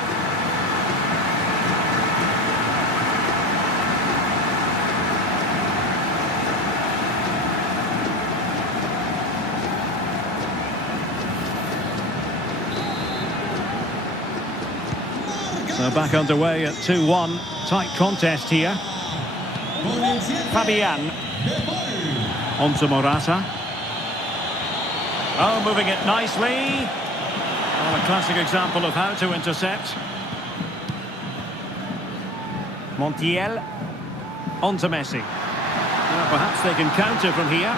So back underway at 2-1. Tight contest here. Con el 7, Fabian. De Paul. On to Morata. Oh, moving it nicely. Well, a classic example of how to intercept. Montiel. On to Messi. Well, perhaps they can counter from here.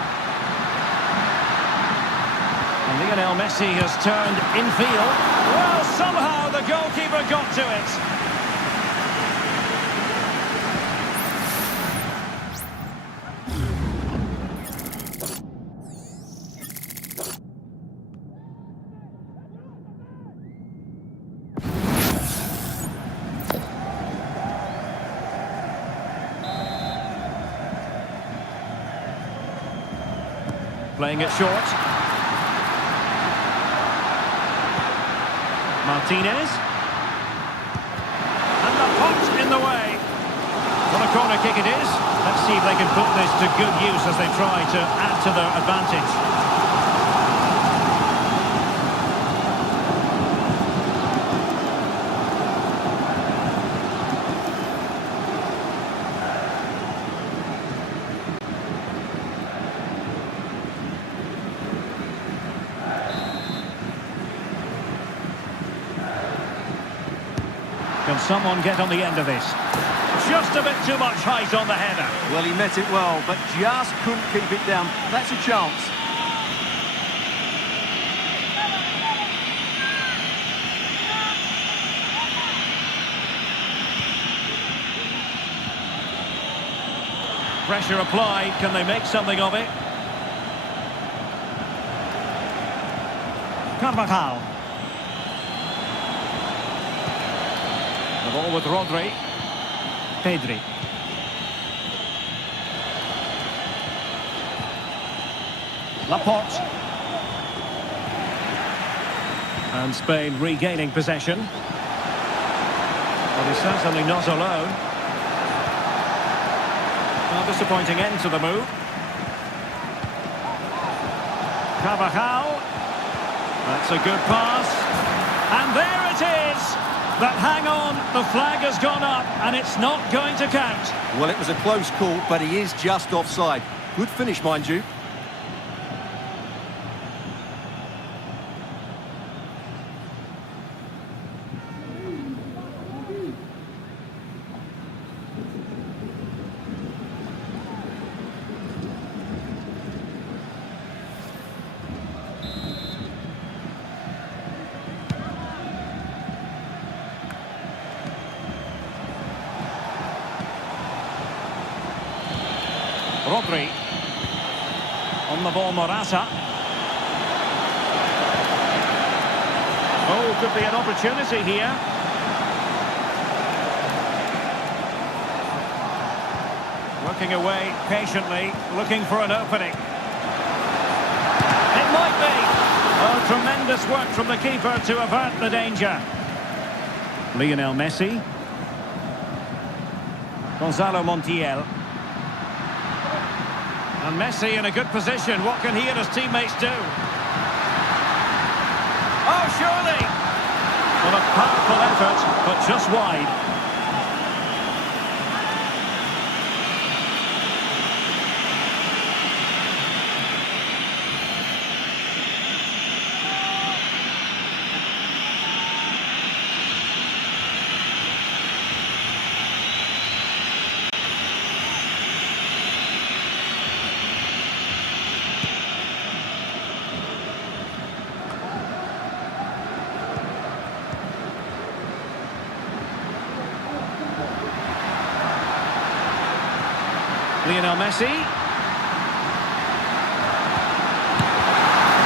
And Lionel Messi has turned infield. Well, somehow the goalkeeper got to it. Playing it short. Martinez. And the pot in the way. What a corner kick it is. Let's see if they can put this to good use as they try to add to their advantage. Can someone get on the end of this? Just a bit too much height on the header. Well, he met it well, but just couldn't keep it down. That's a chance. Pressure applied. Can they make something of it? Carvajal. The ball with Rodri. Pedri. Laporte. And Spain regaining possession. But he's certainly not alone. A disappointing end to the move. Carvajal. That's a good pass. And there it is! But hang on, the flag has gone up and it's not going to count. Well, it was a close call, but he is just offside. Good finish, mind you. Rodri. On the ball, Morata. Oh, could be an opportunity here. Working away patiently, looking for an opening. It might be. Oh, tremendous work from the keeper to avert the danger. Lionel Messi. Gonzalo Montiel. And Messi in a good position. What can he and his teammates do? Oh, surely! Well, a powerful effort, but just wide. Lionel Messi.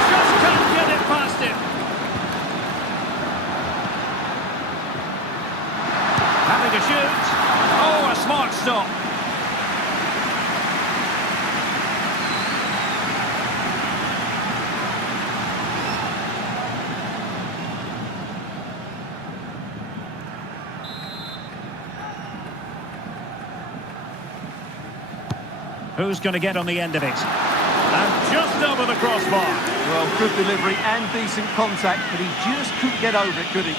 Just can't get it past him. Having to shoot. Oh, a smart stop. Who's going to get on the end of it? And just over the crossbar. Well, good delivery and decent contact, but he just couldn't get over it, could he?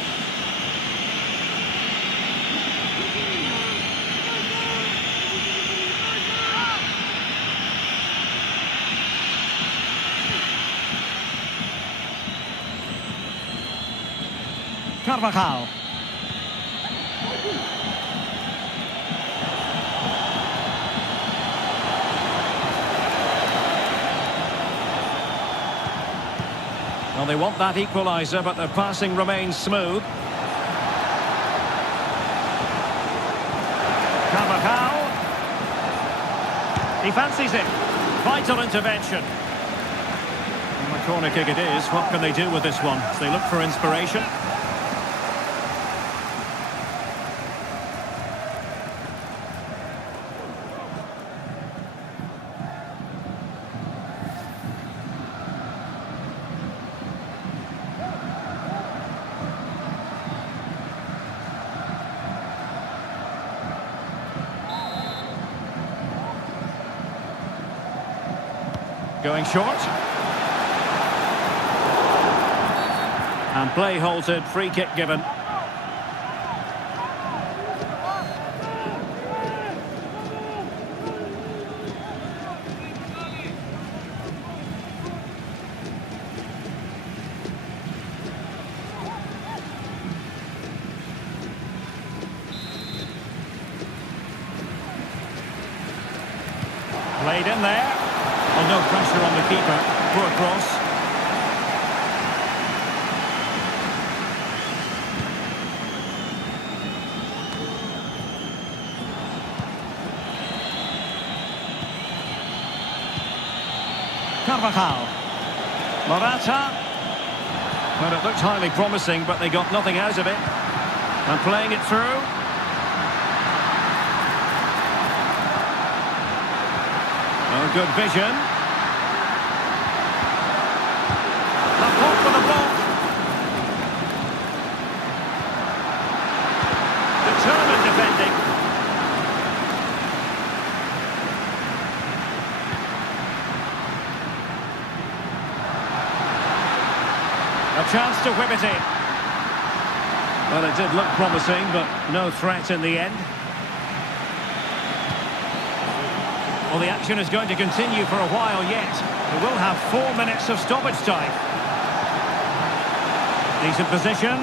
Carvajal. Well, they want that equaliser, but their passing remains smooth. Carvajal. He fancies it. Vital intervention. And a corner kick it is. What can they do with this one? They look for inspiration. Going short. And play halted, free kick given. Played in there. Well, no pressure on the keeper. Poor cross. Carvajal. Morata. Well, it looked highly promising, but they got nothing out of it. And playing it through. Oh, good vision. A block for the block. Determined defending. A chance to whip it in. Well, it did look promising, but no threat in the end. Well, the action is going to continue for a while yet. We will have 4 minutes of stoppage time. Decent position.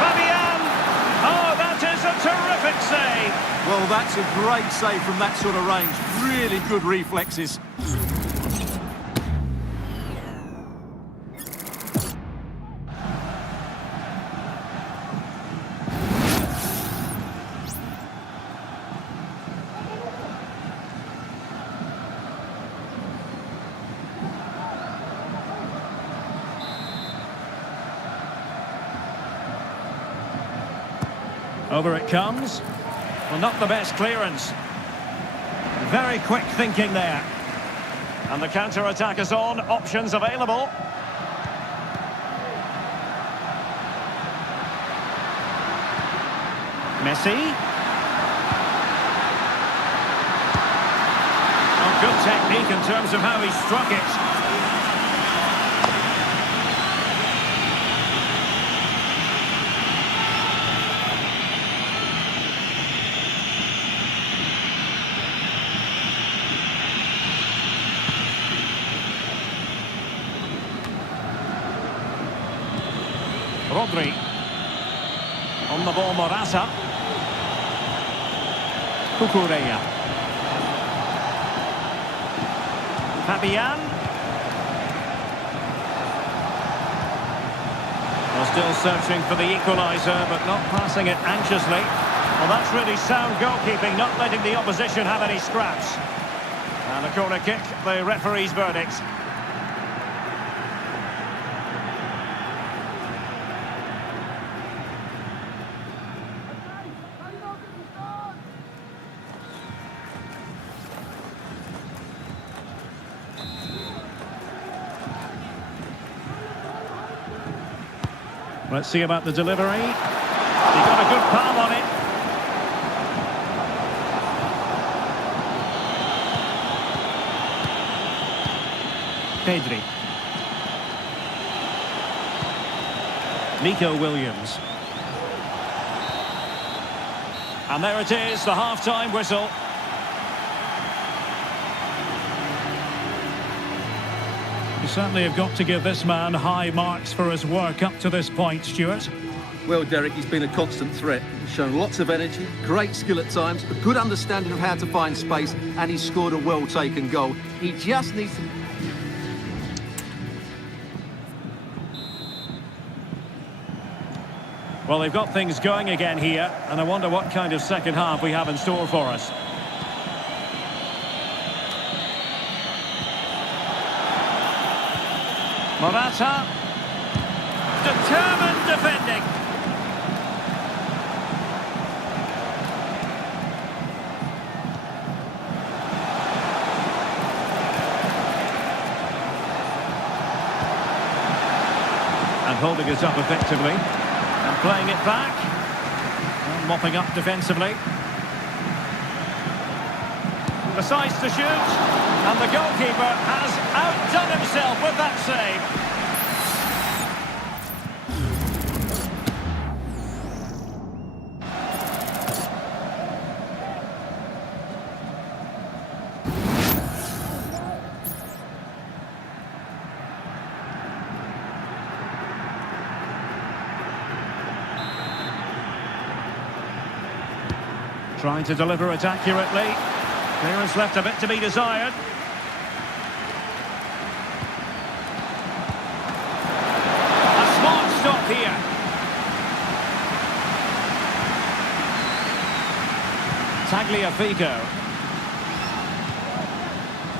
Fabian! Oh, that is a terrific save! Well, that's a great save from that sort of range. Really good reflexes. Over it comes. Well, not the best clearance. Very quick thinking there. And the counter-attack is on. Options available. Messi. Oh, good technique in terms of how he struck it. Rodri. On the ball, Morata. Cucurella. Fabian. Well, still searching for the equaliser, but not passing it anxiously. Well, that's really sound goalkeeping, not letting the opposition have any scraps. And a corner kick, the referee's verdict. Let's see about the delivery. He got a good palm on it. Pedri. Nico Williams. And there it is, the half-time whistle. You certainly have got to give this man high marks for his work up to this point, Stuart. Well, Derek, he's been a constant threat. He's shown lots of energy, great skill at times, a good understanding of how to find space, and he's scored a well-taken goal. He just needs to... Well, they've got things going again here, and I wonder what kind of second half we have in store for us. Morata. Determined defending. And holding it up effectively. And playing it back. And mopping up defensively. Decides to shoot. And the goalkeeper has outdone himself with that save. Trying to deliver it accurately. Clearance left a bit to be desired. A smart stop here. Tagliafico.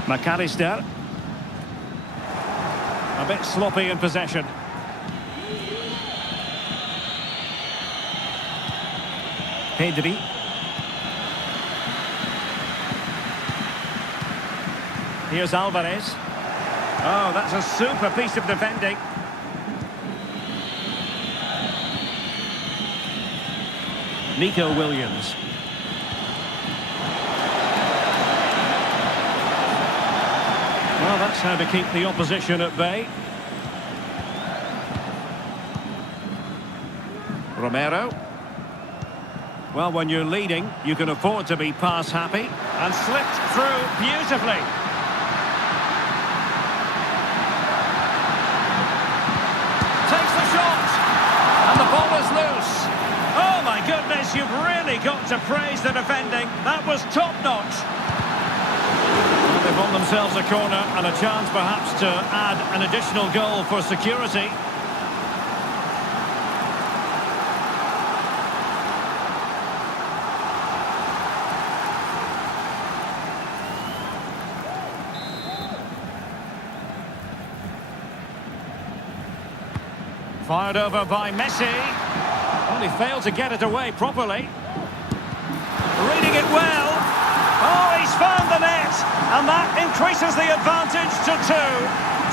McAllister. A bit sloppy in possession. Pedri. Here's Alvarez. Oh, that's a super piece of defending. Nico Williams. Well, that's how to keep the opposition at bay. Romero. Well, when you're leading, you can afford to be pass happy. And slipped through beautifully. Takes the shot. And the ball is loose. Oh, my goodness, you've really got to praise the defending. That was top-notch. Well, they've won themselves a corner and a chance perhaps to add an additional goal for security. Fired over by Messi. Well, he failed to get it away properly. Reading it well. Oh, he's found the net. And that increases the advantage to 2.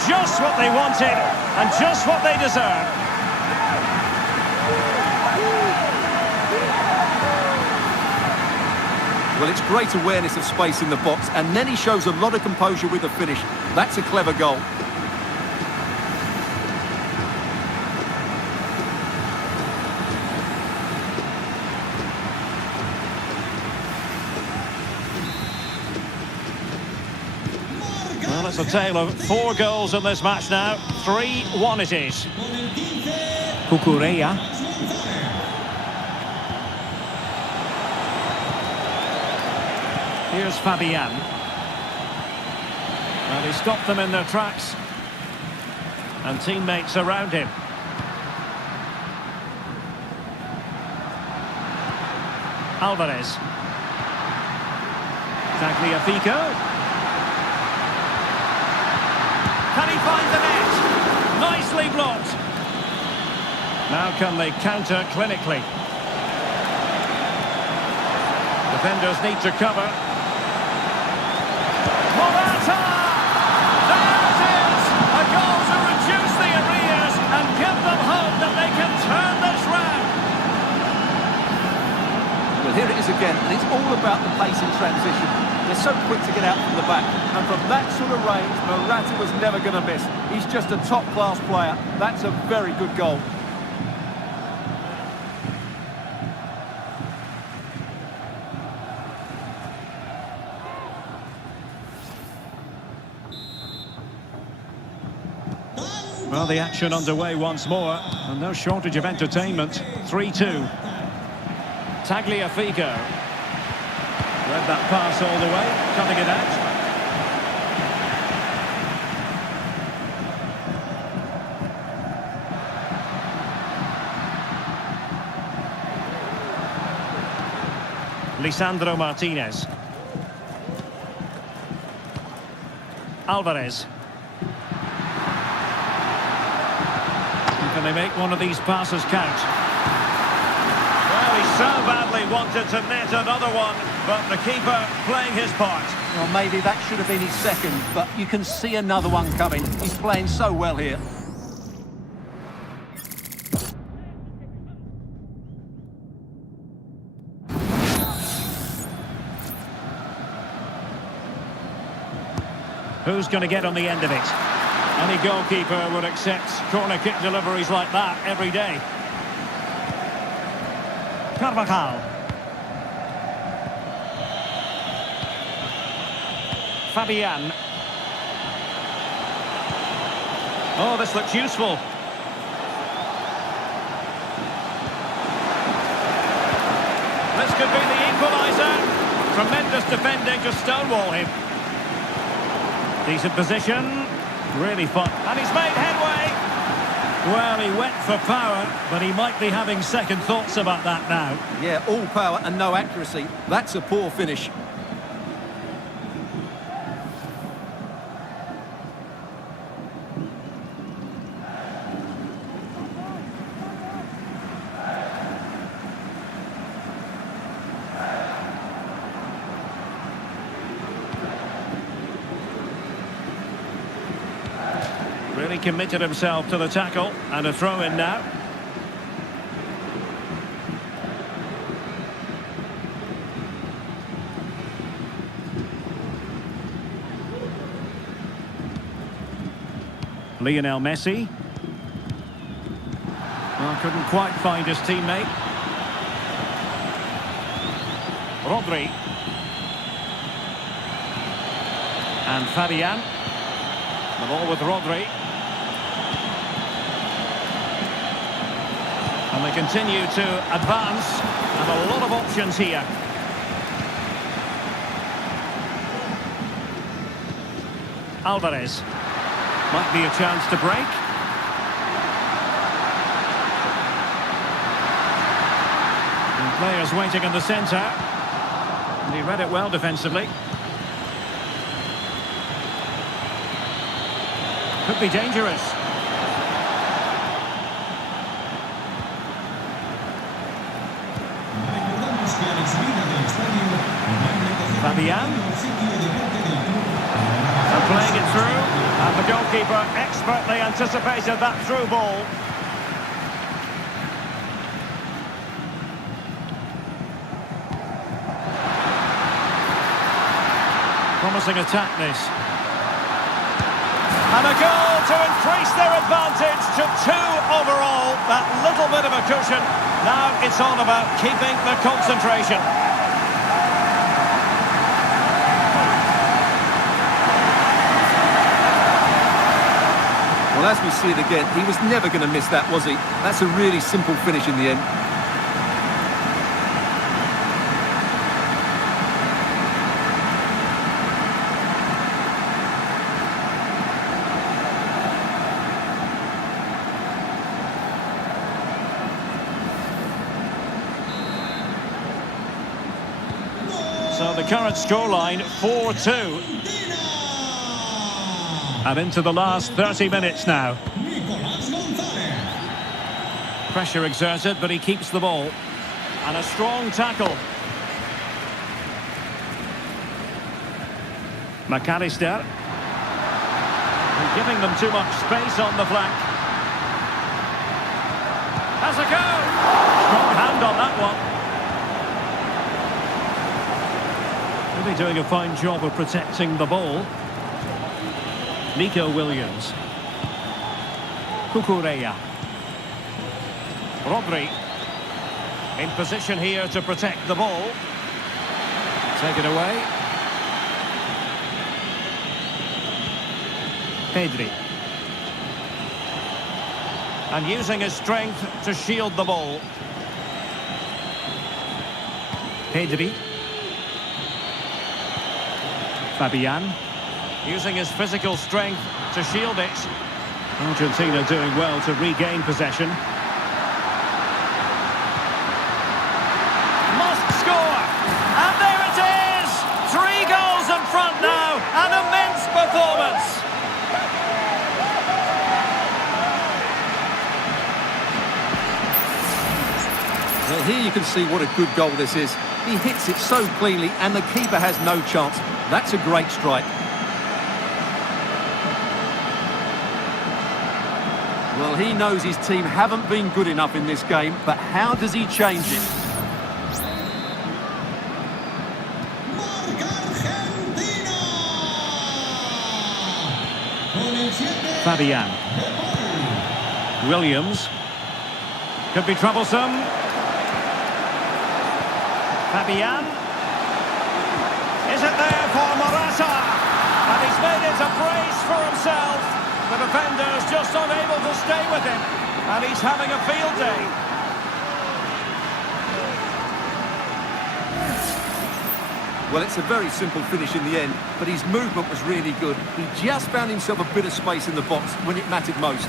Just what they wanted and just what they deserve. Well, it's great awareness of space in the box, and then he shows a lot of composure with the finish. That's a clever goal. Well, it's a tale of 4 goals in this match now. 3-1 it is. Cucurella. Here's Fabian. And he stopped them in their tracks. And teammates around him. Alvarez. Tagliafico. Can he find the net? Nicely blocked. Now can they counter clinically? Defenders need to cover. Morata! There it is! A goal to reduce the arrears and give them hope that they can turn this round. Well, here it is again, and it's all about the pace in transition. They're so quick to get out from the back, and from that sort of range, Morata was never going to miss. He's just a top-class player. That's a very good goal. Well, the action underway once more, and no shortage of entertainment. 3-2. Tagliafico. Read that pass all the way, cutting it out. Lisandro Martinez. Alvarez. Can they make one of these passes count? Well, he so badly wanted to net another one, but the keeper playing his part. Well, maybe that should have been his second, but you can see another one coming. He's playing so well here. Who's going to get on the end of it? Any goalkeeper would accept corner kick deliveries like that every day. Carvajal. Fabian. Oh, this looks useful. This could be the equaliser. Tremendous defending to stonewall him. Decent position. Really fun. And he's made headway. Well, he went for power, but he might be having second thoughts about that now. Yeah, all power and no accuracy. That's a poor finish. Really committed himself to the tackle, and a throw in now. Lionel Messi. Well, couldn't quite find his teammate. Rodri. And Fabian. The ball with Rodri. And they continue to advance. And a lot of options here. Alvarez. Might be a chance to break. And players waiting in the centre. And he read it well defensively. Could be dangerous. Fabian. And playing it through. And the goalkeeper expertly anticipated that through ball. Promising attack this. And a goal to increase their advantage to 2 overall. That little bit of a cushion. Now it's all about keeping the concentration. Well, as we see it again, he was never going to miss that, was he? That's a really simple finish in the end. So the current scoreline, 4-2. And into the last 30 minutes now. Pressure exerted, but he keeps the ball. And a strong tackle. McAllister. And giving them too much space on the flank. Has a go! Strong hand on that one. Really doing a fine job of protecting the ball. Nico Williams. Cucurella. Rodri. In position here to protect the ball. Take it away. Pedri. And using his strength to shield the ball. Pedri. Fabian. Using his physical strength to shield it. Argentina doing well to regain possession. Must score! And there it is! 3 goals in front now. An immense performance. Well, here you can see what a good goal this is. He hits it so cleanly and the keeper has no chance. That's a great strike. Well, he knows his team haven't been good enough in this game, but how does he change it? Fabian. Williams. Could be troublesome. Fabian. Is it there for Morata? And he's made it a brace for himself. The defender's just unable to stay with him. And he's having a field day. Well, it's a very simple finish in the end, but his movement was really good. He just found himself a bit of space in the box when it mattered most.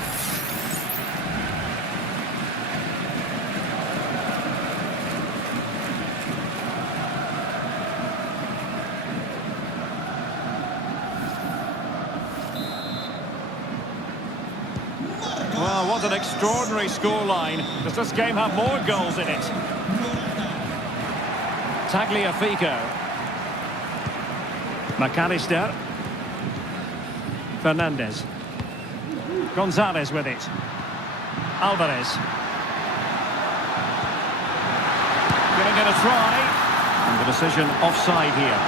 Well, what an extraordinary scoreline. Does this game have more goals in it? Tagliafico. McAllister. Fernandez. Gonzalez with it. Alvarez. Giving it a try. And the decision offside here.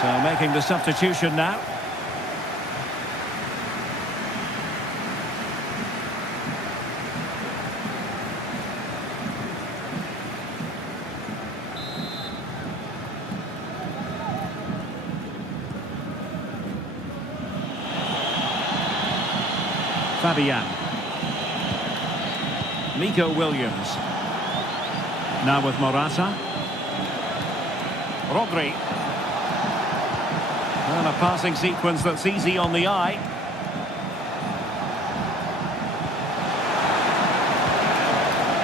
So making the substitution now. Fabian. Nico Williams. Now with Morata. Rodri. And a passing sequence that's easy on the eye.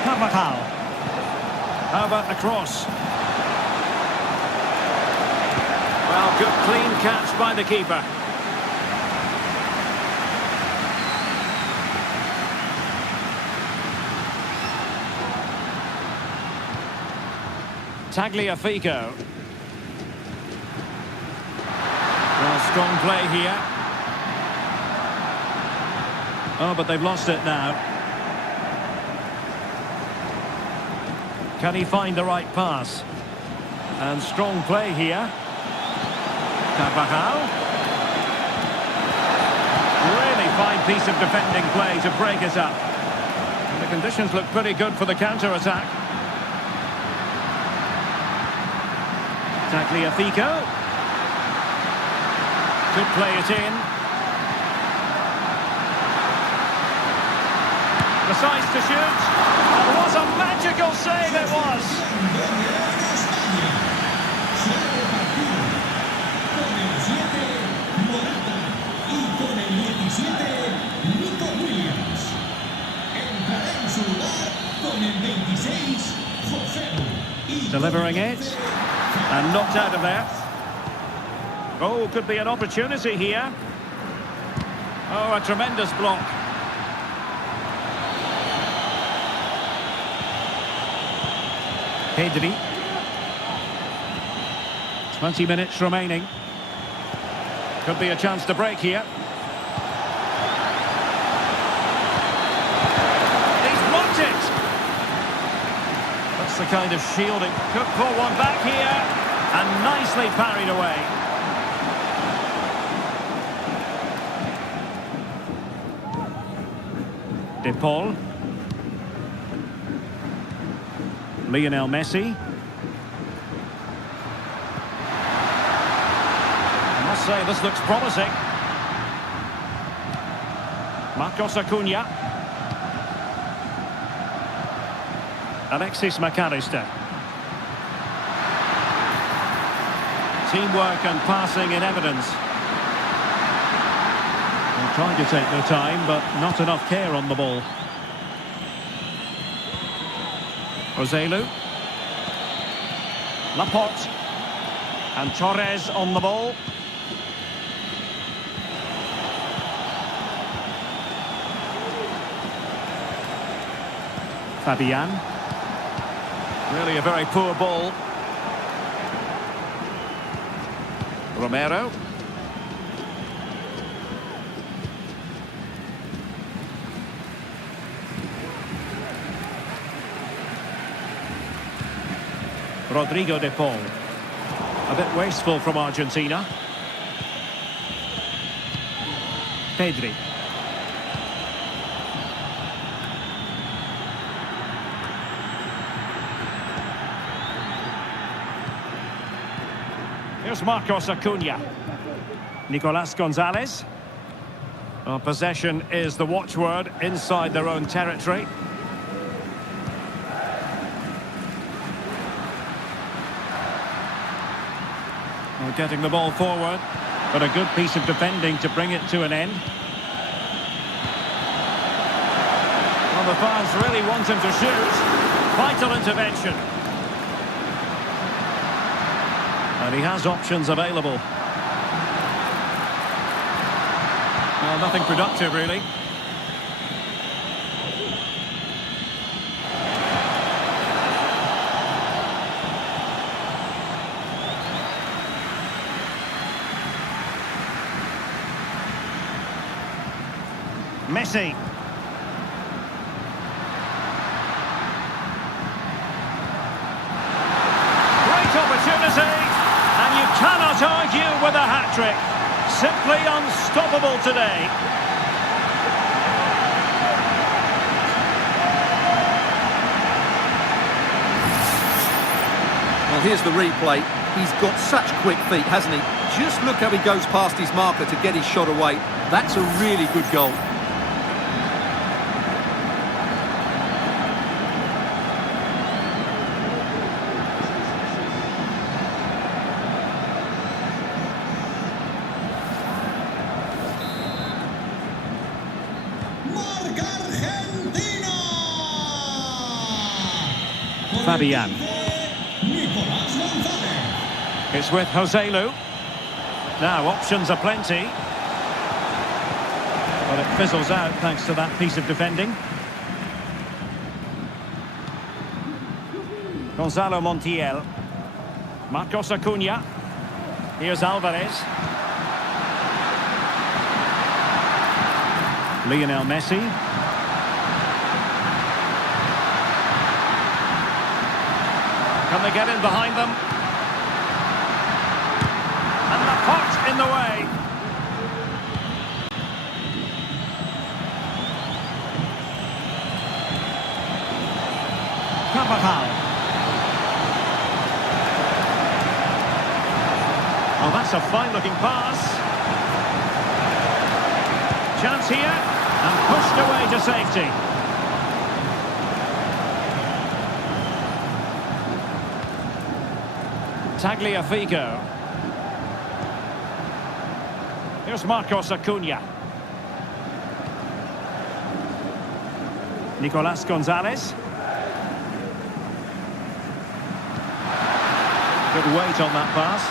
Carvajal. How about the cross? Well, good clean catch by the keeper. Tagliafico. Well, strong play here. Oh, but they've lost it now. Can he find the right pass? And strong play here. Carvajal. Really fine piece of defending play to break it up. And the conditions look pretty good for the counter-attack. Tagliafico. Could play it in. Decides to shoot. And what a magical save it was! Delivering it. And knocked out of there. Oh, could be an opportunity here. Oh, a tremendous block. Pedri. 20 minutes remaining. Could be a chance to break here. He's blocked it. That's the kind of shielding. Could pull one back here. And nicely parried away. De Paul. Lionel Messi. I must say, this looks promising. Marcos Acuna. Alexis McAllister. Teamwork and passing in evidence. They're trying to take their time, but not enough care on the ball. Roselu. Laporte. And Torres on the ball. Fabian. Really a very poor ball. Romero. Rodrigo de Paul. A bit wasteful from Argentina. Pedri. Here's Marcos Acuna. Nicolas Gonzalez. Well, possession is the watchword inside their own territory. Well, getting the ball forward, but a good piece of defending to bring it to an end. Well, the fans really want him to shoot. Vital intervention. And he has options available. Well, nothing productive, really. Messi. Great opportunity, and you cannot argue with a hat-trick. Simply unstoppable today. Well, here's the replay. He's got such quick feet, hasn't he? Just look how he goes past his marker to get his shot away. That's a really good goal. Marca Argentina. Fabian. Nicolás González. It's with Joselu. Now, options are plenty. But it fizzles out thanks to that piece of defending. Gonzalo Montiel. Marcos Acuna. Here's Alvarez. Lionel Messi. Can they get in behind them? And the pot in the way. Carvajal. Oh, that's a fine-looking pass. Chance here, and pushed away to safety. Tagliafico. Here's Marcos Acuna. Nicolás González. Good weight on that pass.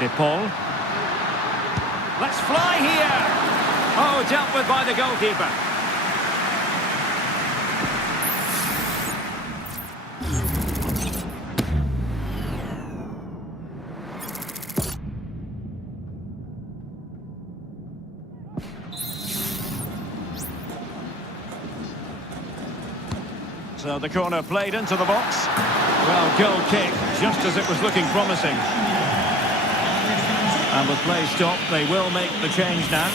De Paul. Let's fly here. Oh, dealt with by the goalkeeper. So the corner played into the box. Well, goal kick, just as it was looking promising. And with play stopped, they will make the change now.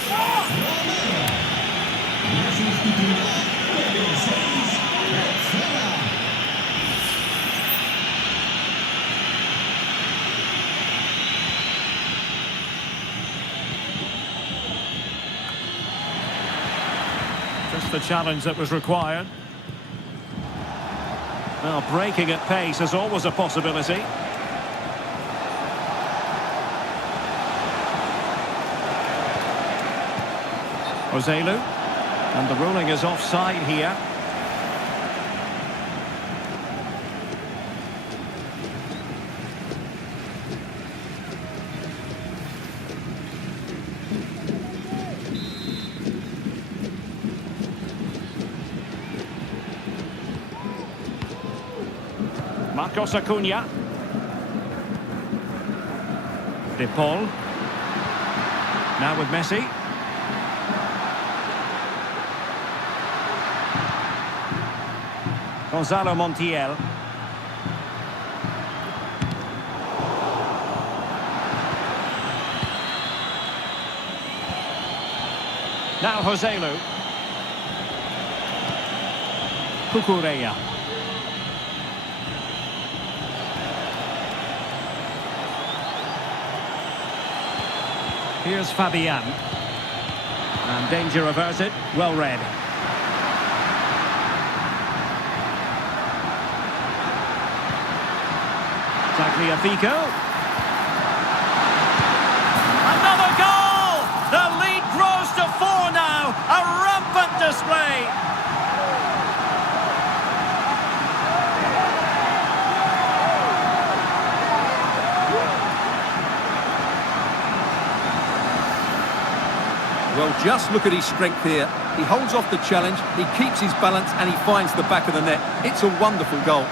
Just the challenge that was required. Well, breaking at pace is always a possibility. Joselu, and the ruling is offside here. Marcos Acuna. De Paul. Now with Messi. Gonzalo Montiel. Now Joselu. Cucurella. Here's Fabian. And danger averted. Well read. Tagliafico. Another goal! The lead grows to 4 now. A rampant display. Well, just look at his strength here. He holds off the challenge, he keeps his balance, and he finds the back of the net. It's a wonderful goal.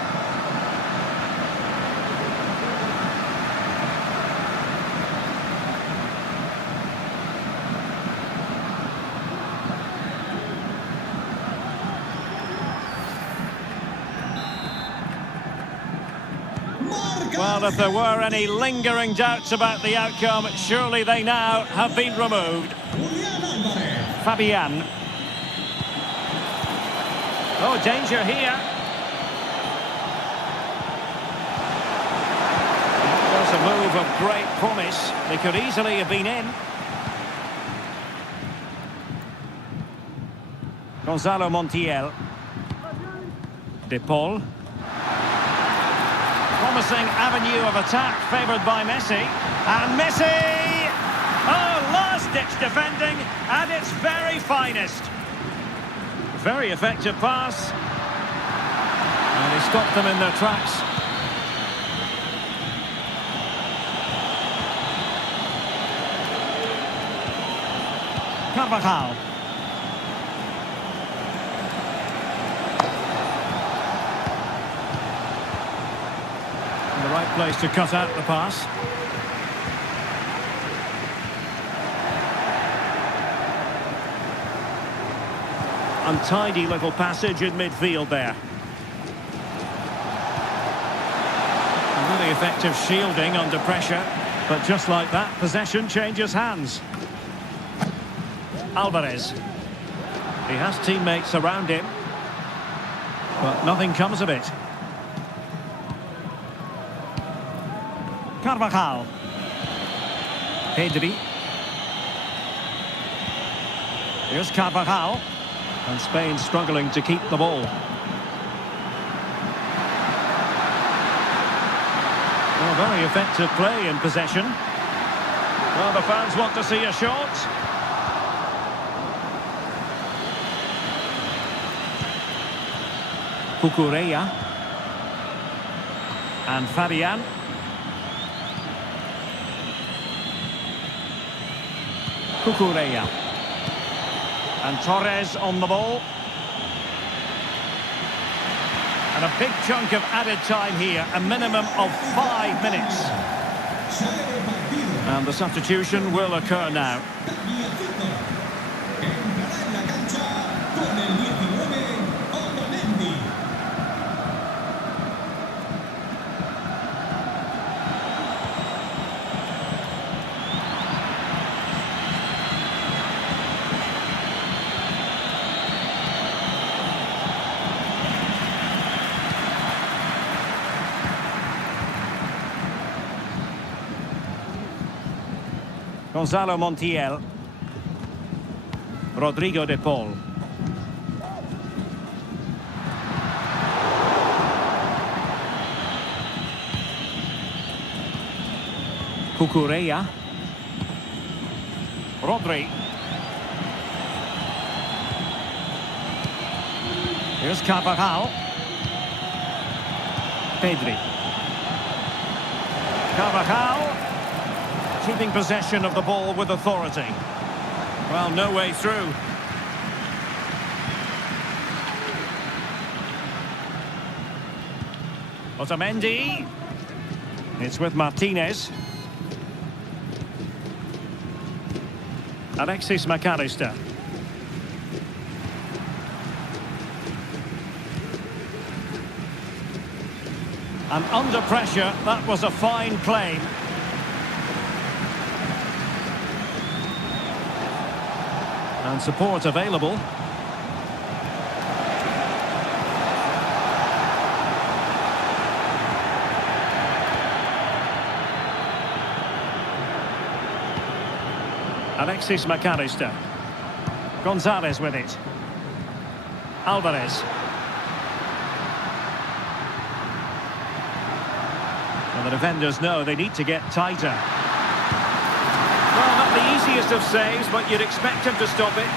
Well, if there were any lingering doubts about the outcome, surely they now have been removed. Fabian. Oh, danger here. There's a move of great promise. They could easily have been in. Gonzalo Montiel. De Paul. Promising avenue of attack favoured by Messi. And Messi! Oh, last-ditch defending at its very finest. Very effective pass. And he stopped them in their tracks. Carvajal. In the right place to cut out the pass. Untidy little passage in midfield there. A really effective shielding under pressure. But just like that, possession changes hands. Alvarez. He has teammates around him. But nothing comes of it. Carvajal. Pedri. Here's Carvajal. And Spain struggling to keep the ball. Well, very effective play in possession. Well, the fans want to see a shot. Cucurella. And Fabian. Cucurella. And Torres on the ball. And a big chunk of added time here, a minimum of 5 minutes. And the substitution will occur now. Gonzalo Montiel. Rodrigo de Paul. Cucurella. Rodri. Here's Carvajal. Pedri. Carvajal. Keeping possession of the ball with authority. Well, no way through. Otamendi. It's with Martinez. Alexis McAllister. And under pressure, that was a fine claim. And support available. Alexis McAllister. Gonzalez with it. Alvarez. And the defenders know they need to get tighter. Well, not the easiest of saves, but you'd expect him to stop it.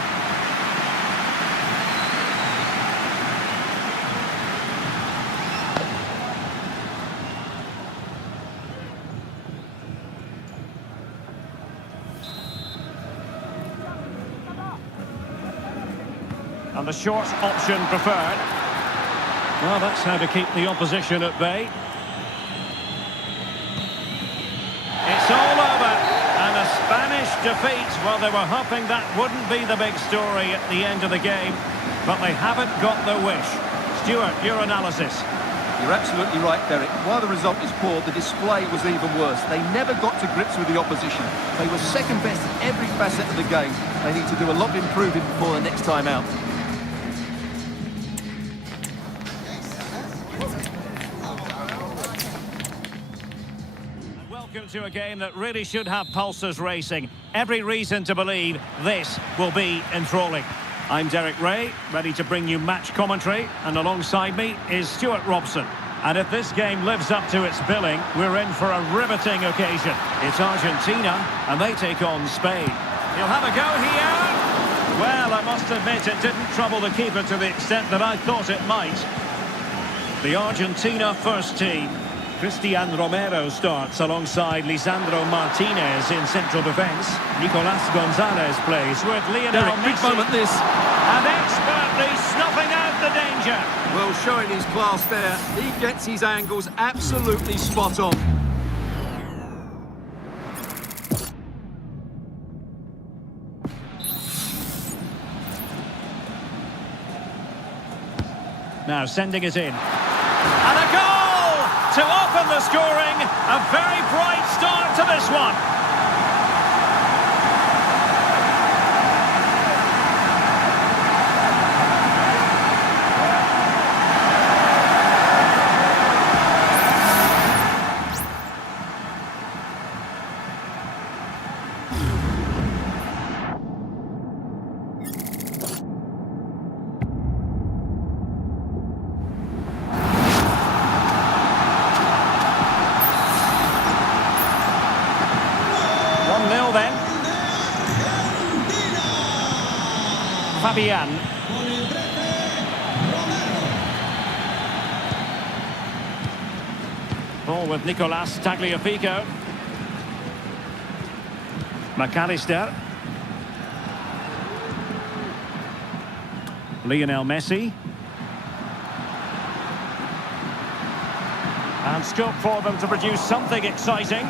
And the short option preferred. Well, that's how to keep the opposition at bay. It's all over. And a Spanish defeat. Well, they were hoping that wouldn't be the big story at the end of the game. But they haven't got their wish. Stuart, your analysis. You're absolutely right, Derek. While the result is poor, the display was even worse. They never got to grips with the opposition. They were second best in every facet of the game. They need to do a lot of improving before the next time out. Welcome to a game that really should have pulses racing. Every reason to believe this will be enthralling. I'm Derek Ray, ready to bring you match commentary, and alongside me is Stuart Robson. And if this game lives up to its billing, we're in for a riveting occasion. It's Argentina, and they take on Spain. He'll have a go here. Well, I must admit it didn't trouble the keeper to the extent that I thought it might. The Argentina first team. Cristian Romero starts alongside Lisandro Martinez in central defence. Nicolas Gonzalez plays with Lionel Derek, Messi. big moment this. And expertly snuffing out the danger. Well, showing his class there. He gets his angles absolutely spot on. Now sending it in. And a goal! To open the scoring, a very bright start to this one. Then Fabian. Ball with Nicolas Tagliafico. McAllister. Lionel Messi. And scope for them to produce something exciting.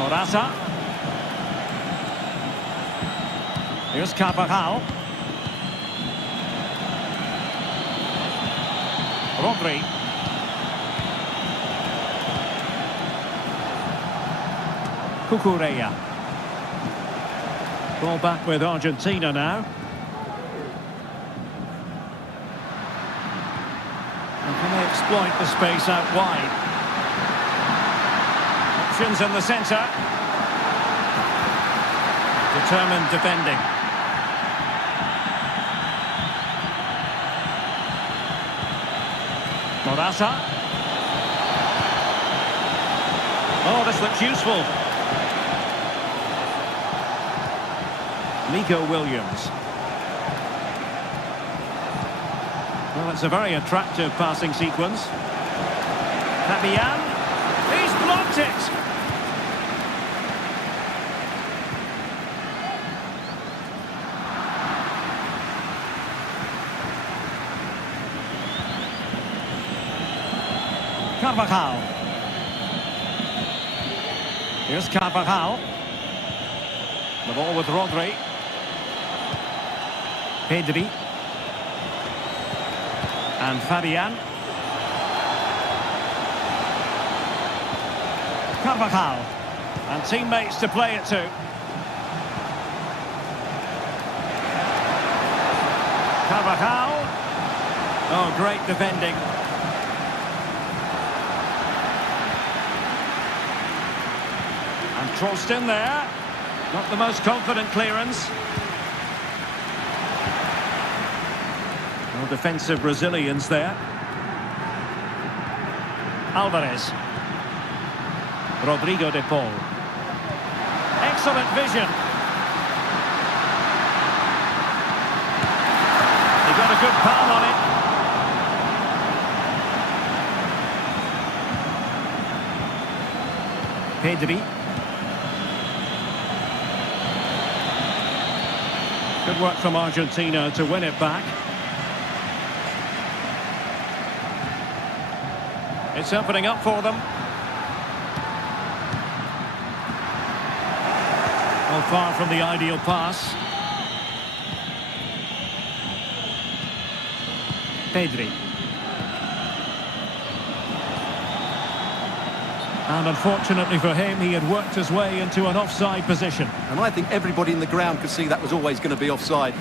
Morata. Here's Carvajal. Rodri. Cucurella. Ball back with Argentina now. And can they exploit the space out wide? In the centre. Determined defending. Morata. Oh, this looks useful. Nico Williams. Well, it's a very attractive passing sequence. Fabian. He's blocked it. Carvajal. Here's Carvajal. The ball with Rodri. Pedri. And Fabian. Carvajal. And teammates to play it to. Carvajal. Oh, great defending. Crossed in there. Not the most confident clearance. No defensive resilience there. Alvarez. Rodrigo de Paul. Excellent vision. He got a good palm on it. Pedri. Good work from Argentina to win it back. It's opening up for them. Well, far from the ideal pass. Pedri. And unfortunately for him, he had worked his way into an offside position. And I think everybody in the ground could see that was always going to be offside.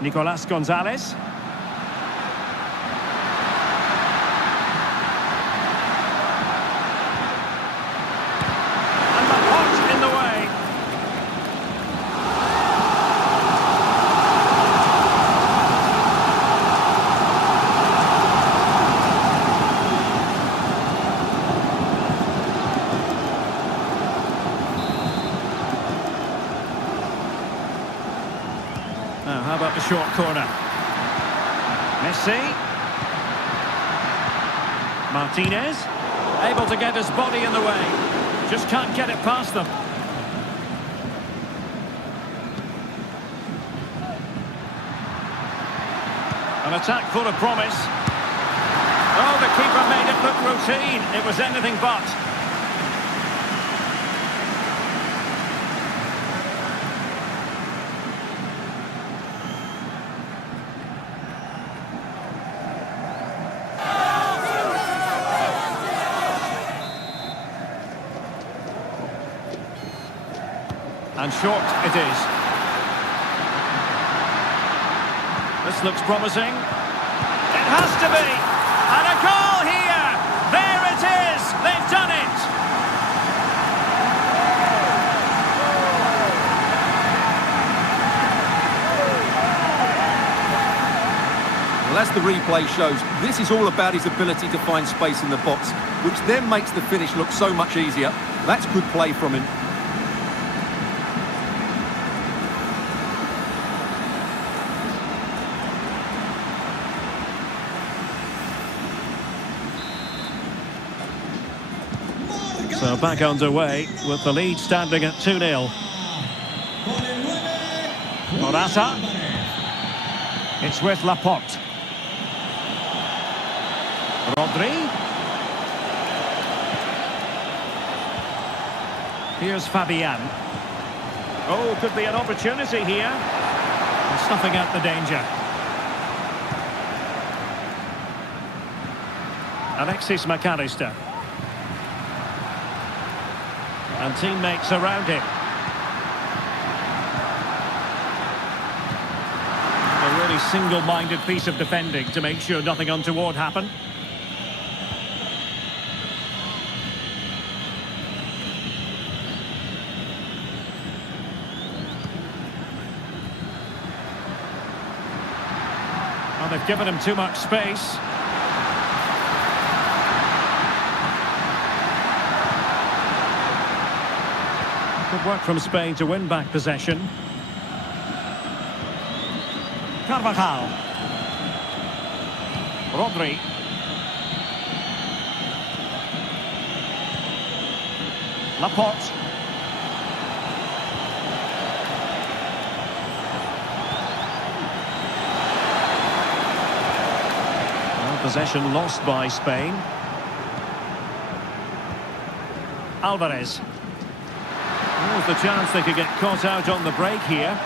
Nicolas Gonzalez. And the pot in the way. Now, how about the short corner? Messi. Martinez. Able to get his body in the way. Just can't get it past them. An attack full of promise. Oh, the keeper made it look routine. It was anything but. And short it is. This looks promising. It has to be. And a goal here. There it is. They've done it. Well, as the replay shows, this is all about his ability to find space in the box, which then makes the finish look so much easier. That's good play from him. So back underway with the lead standing at 2-0. Morata. It's with Laporte. Rodri. Here's Fabian. Oh, could be an opportunity here. And snuffing out the danger. Alexis McAllister. And teammates around him. A really single-minded piece of defending to make sure nothing untoward happened. Well, they've given him too much space. Good work from Spain to win back possession. Carvajal. Rodri. Laporte. Well, possession lost by Spain. Alvarez. There's the chance they could get caught out on the break here.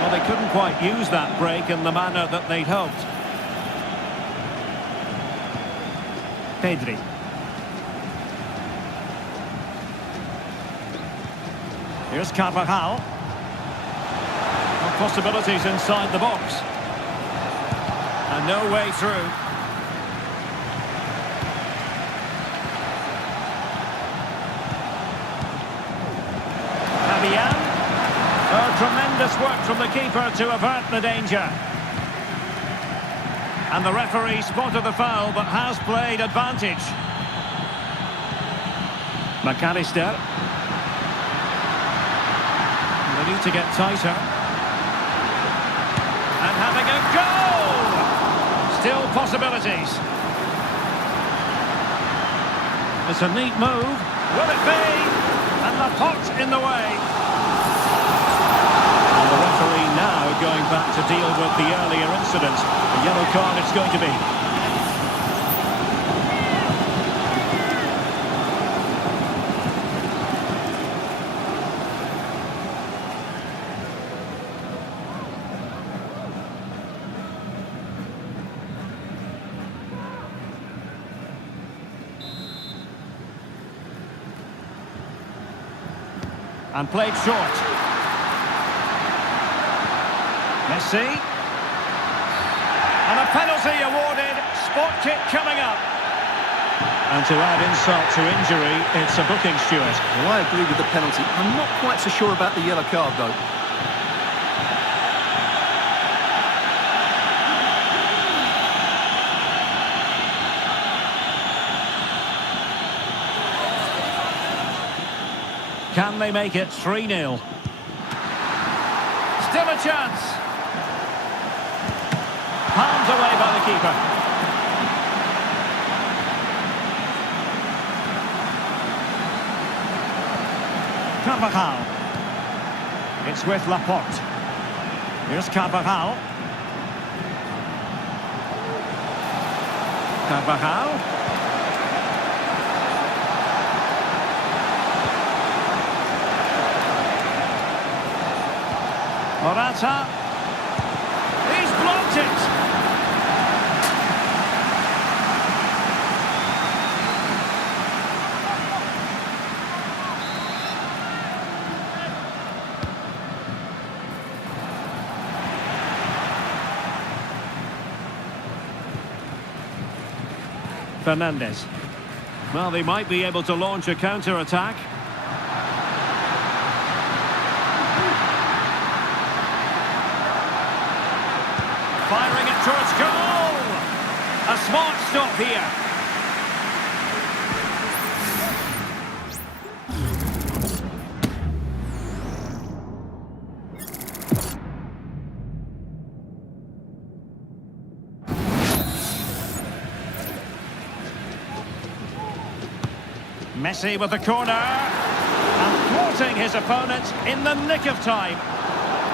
Well, they couldn't quite use that break in the manner that they'd hoped. Pedri. Here's Carvajal. No possibilities inside the box. And no way through. Oh, tremendous work from the keeper to avert the danger. And the referee spotted the foul, but has played advantage. McAllister. They need to get tighter. And having a goal! Still possibilities. It's a neat move. Will it be? And Laporte in the way. And the referee now going back to deal with the earlier incident. A yellow card it's going to be. And played short. Messi. And a penalty awarded. Spot kick coming up. And to add insult to injury, it's a booking, Stuart. Well, I agree with the penalty. I'm not quite so sure about the yellow card, though. Can they make it 3-0? Still a chance. Palmed away by the keeper. Carvajal. It's with Laporte. Here's Carvajal. Carvajal. Morata. He's blocked it. Fernandes. Well, they might be able to launch a counter-attack. Firing it towards goal! A smart stop here. Messi with the corner. And thwarting his opponent in the nick of time.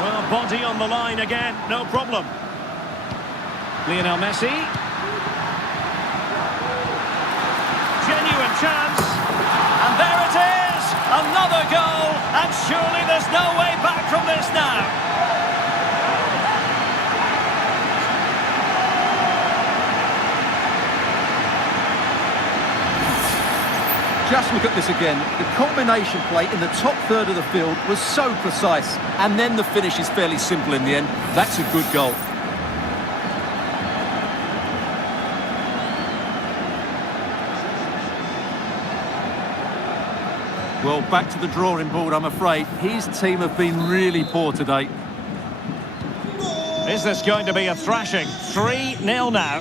Well, body on the line again, no problem. Lionel Messi. Genuine chance. And there it is! Another goal! And surely there's no way back from this now. Just look at this again. The combination play in the top third of the field was so precise. And then the finish is fairly simple in the end. That's a good goal. Well, back to the drawing board, I'm afraid. His team have been really poor today. Is this going to be a thrashing? 3-0 now.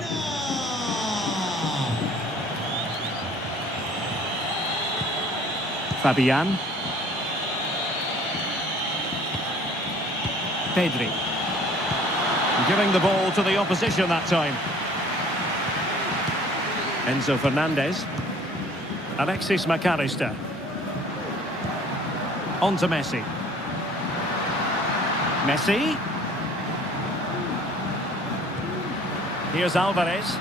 Fabian. Pedri. Giving the ball to the opposition that time. Enzo Fernandez. Alexis McAllister. On to Messi. Messi. Here's Alvarez.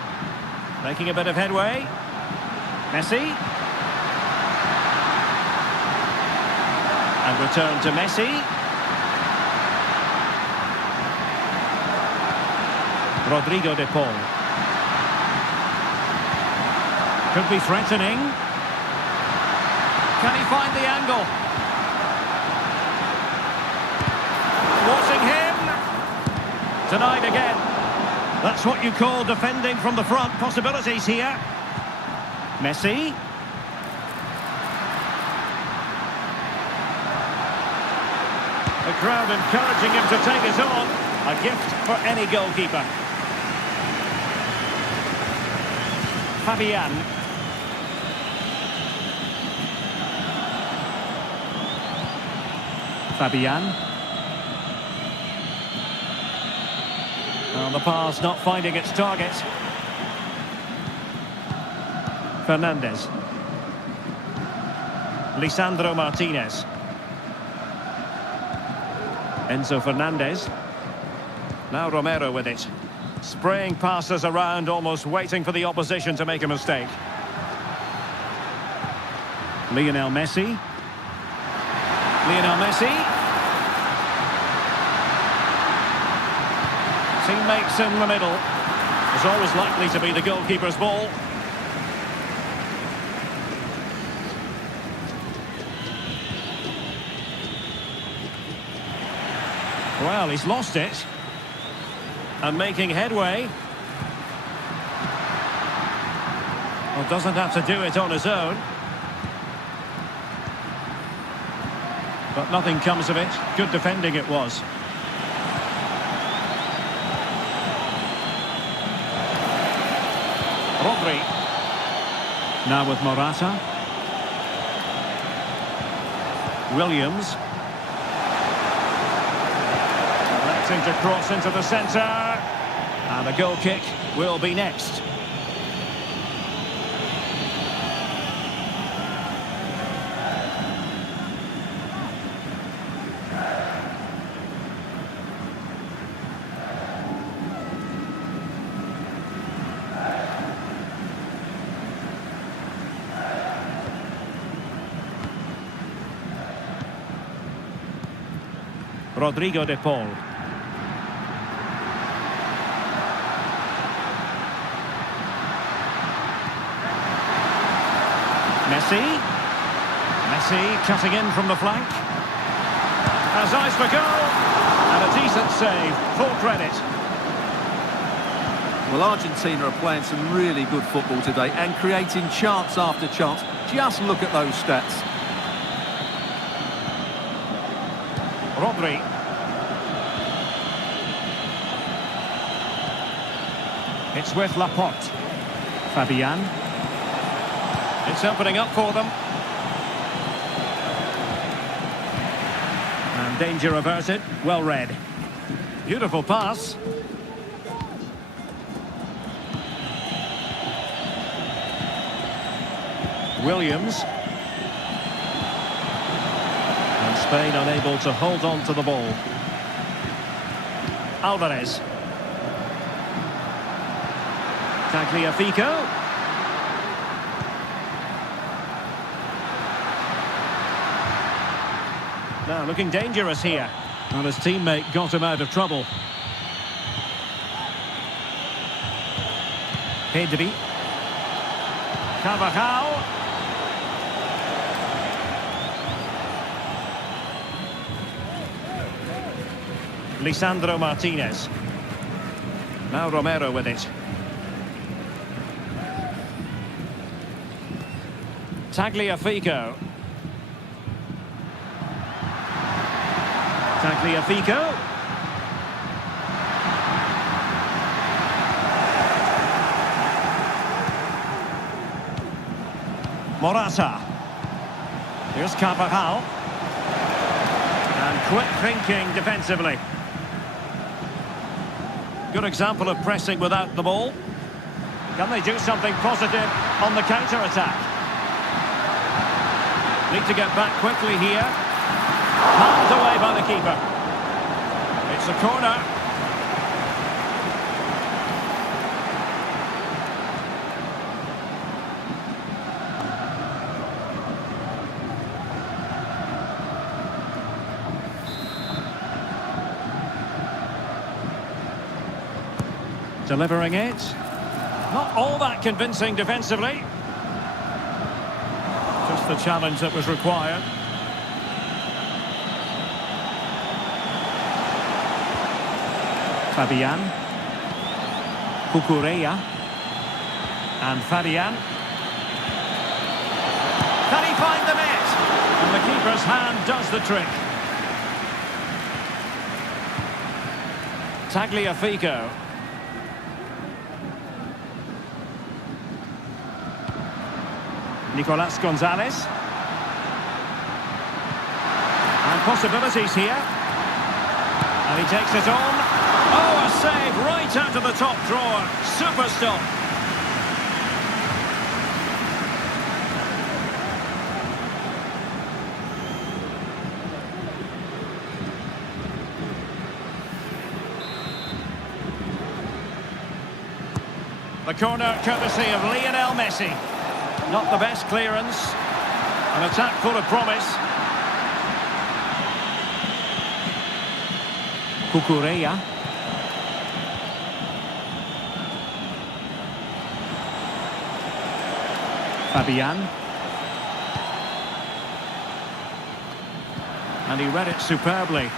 Making a bit of headway. Messi. And return to Messi. Rodrigo de Paul. Could be threatening. Can he find the angle? Watching him. Denied again. That's what you call defending from the front. Possibilities here. Messi. The crowd encouraging him to take it on. A gift for any goalkeeper. Fabian. Fabian. Well, the pass not finding its target. Fernandes. Lisandro Martinez. Enzo Fernandez. Now Romero with it. Spraying passes around, almost waiting for the opposition to make a mistake. Lionel Messi. Lionel Messi. Teammates in the middle. It's always likely to be the goalkeeper's ball. Well, he's lost it. And making headway. Well, doesn't have to do it on his own. But nothing comes of it. Good defending it was. Rodri. Now with Morata. Williams. Electing to cross into the centre. And the goal kick will be next. Rodrigo de Paul. Messi cutting in from the flank. Has eyes for goal. And a decent save. Full credit. Well, Argentina are playing some really good football today and creating chance after chance. Just look at those stats. Rodri. It's with Laporte. Fabian. It's opening up for them. And danger averted. Well read. Beautiful pass. Williams. And Spain unable to hold on to the ball. Alvarez. Tagliafico. Now looking dangerous here. And his teammate got him out of trouble. Pedri. Carvajal. Lisandro Martinez. Now Romero with it. Tagliafico. Tagliafico. Morata. Here's Carvajal. And quick thinking defensively. Good example of pressing without the ball. Can they do something positive on the counter-attack? Need to get back quickly here. Palmed away by the keeper. It's a corner. Delivering it. Not all that convincing defensively. Just the challenge that was required. Fabian. Cucurella. And Fabian. Can he find the net? And the keeper's hand does the trick. Tagliafico. Nicolas Gonzalez. And possibilities here. And he takes it on. Oh, a save right out of the top drawer. Super stop. The corner courtesy of Lionel Messi. Not the best clearance. An attack full of promise. Cucurella. Fabian. And he read it superbly.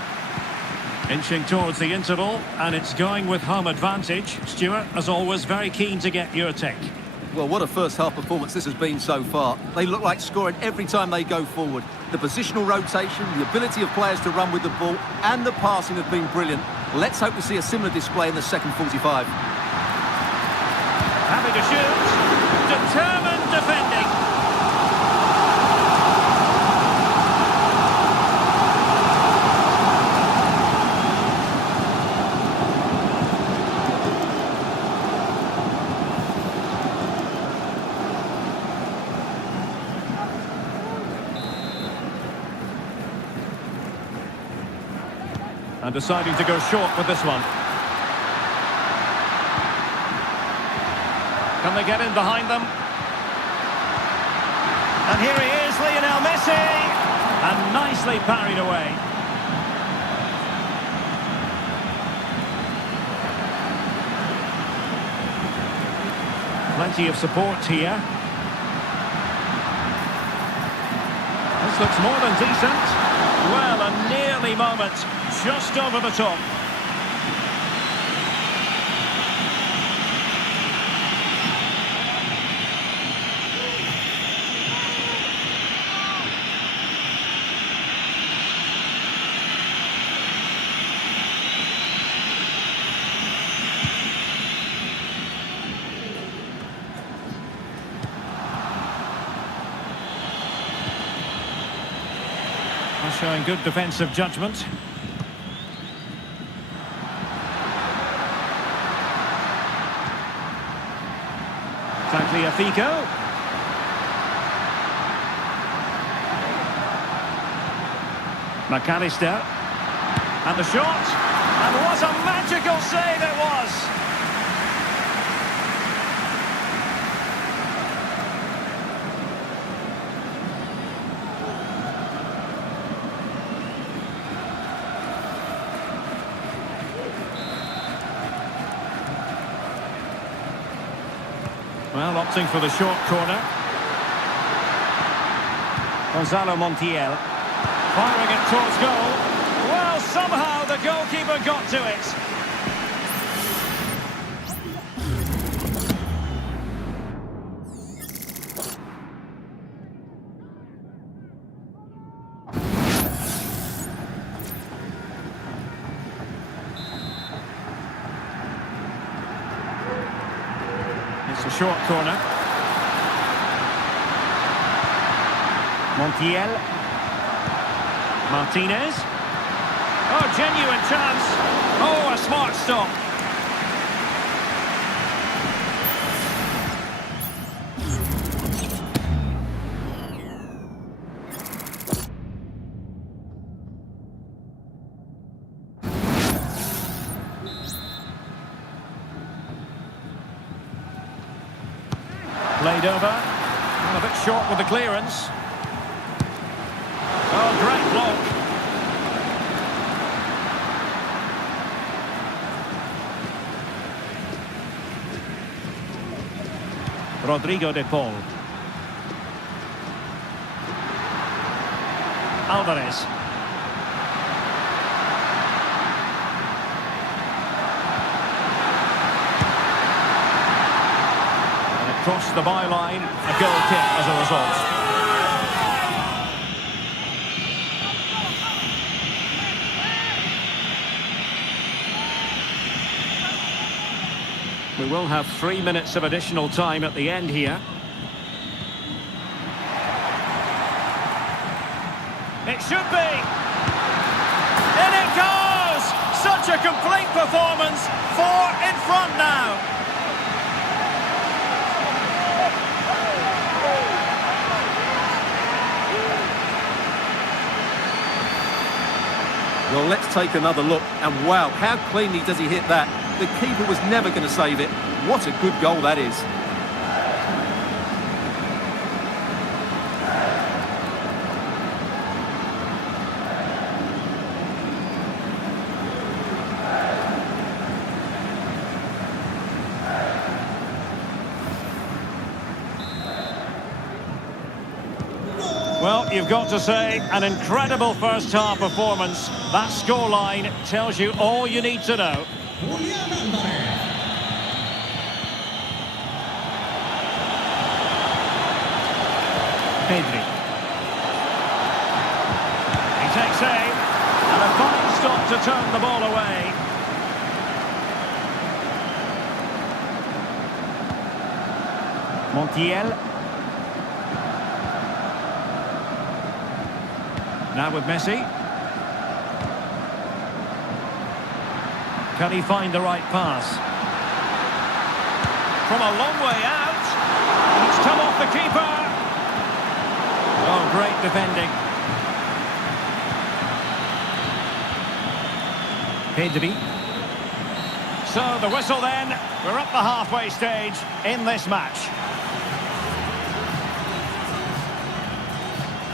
Inching towards the interval, and it's going with home advantage. Stuart, as always, very keen to get your take. Well, what a first-half performance this has been so far. They look like scoring every time they go forward. The positional rotation, the ability of players to run with the ball, and the passing have been brilliant. Let's hope we see a similar display in the second 45. Happy to shoot. Determined defending. And deciding to go short with this one. Can they get in behind them? And here he is, Lionel Messi! And nicely parried away. Plenty of support here. This looks more than decent. Well, a nearly moment, just over the top. Showing good defensive judgment. Tagliafico. McAllister. And the shot. And what a magical save it was! Well, opting for the short corner. Gonzalo Montiel. Firing it towards goal. Well, somehow the goalkeeper got to it. It's a short corner. Montiel. Martinez. Oh, genuine chance. Oh, a smart stop. Played over. And a bit short with the clearance. Oh, great block. Rodrigo de Paul. Alvarez. And it crossed the byline. A goal kick as a result. We will have 3 minutes of additional time at the end here. It should be! In it goes! Such a complete performance. 4 in front now. Well, let's take another look. And wow, how cleanly does he hit that? The keeper was never going to save it. What a good goal that is. Well, you've got to say, an incredible first-half performance. That scoreline tells you all you need to know. Julián Álvarez. Pedri. He takes aim, and a fine stop to turn the ball away. Montiel. Now with Messi. Can he find the right pass? From a long way out. It's come off the keeper. Oh, great defending. Pedri. So the whistle then. We're up the halfway stage in this match.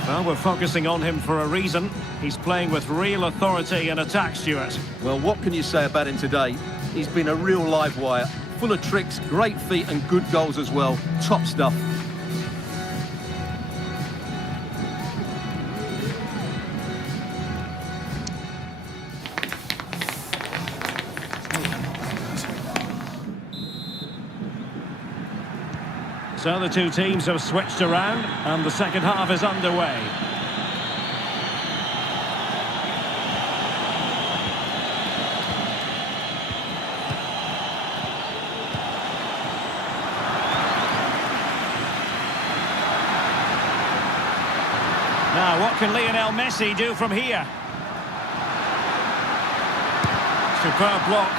Well, we're focusing on him for a reason. He's playing with real authority in attack, Stuart. Well, what can you say about him today? He's been a real live wire. Full of tricks, great feet and good goals as well. Top stuff. So the two teams have switched around and the second half is underway. Now, what can Lionel Messi do from here? Superb block.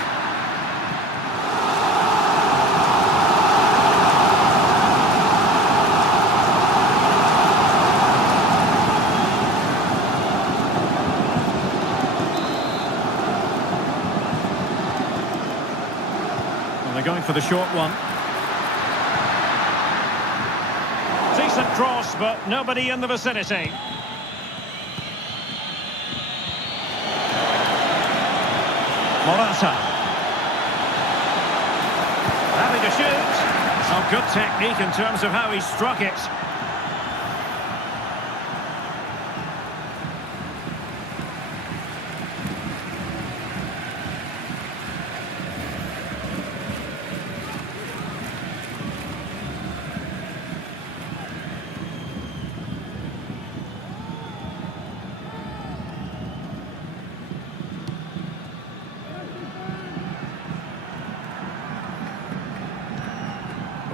They're going for the short one. Decent cross, but nobody in the vicinity. Morata. Happy to shoot. Oh, good technique in terms of how he struck it.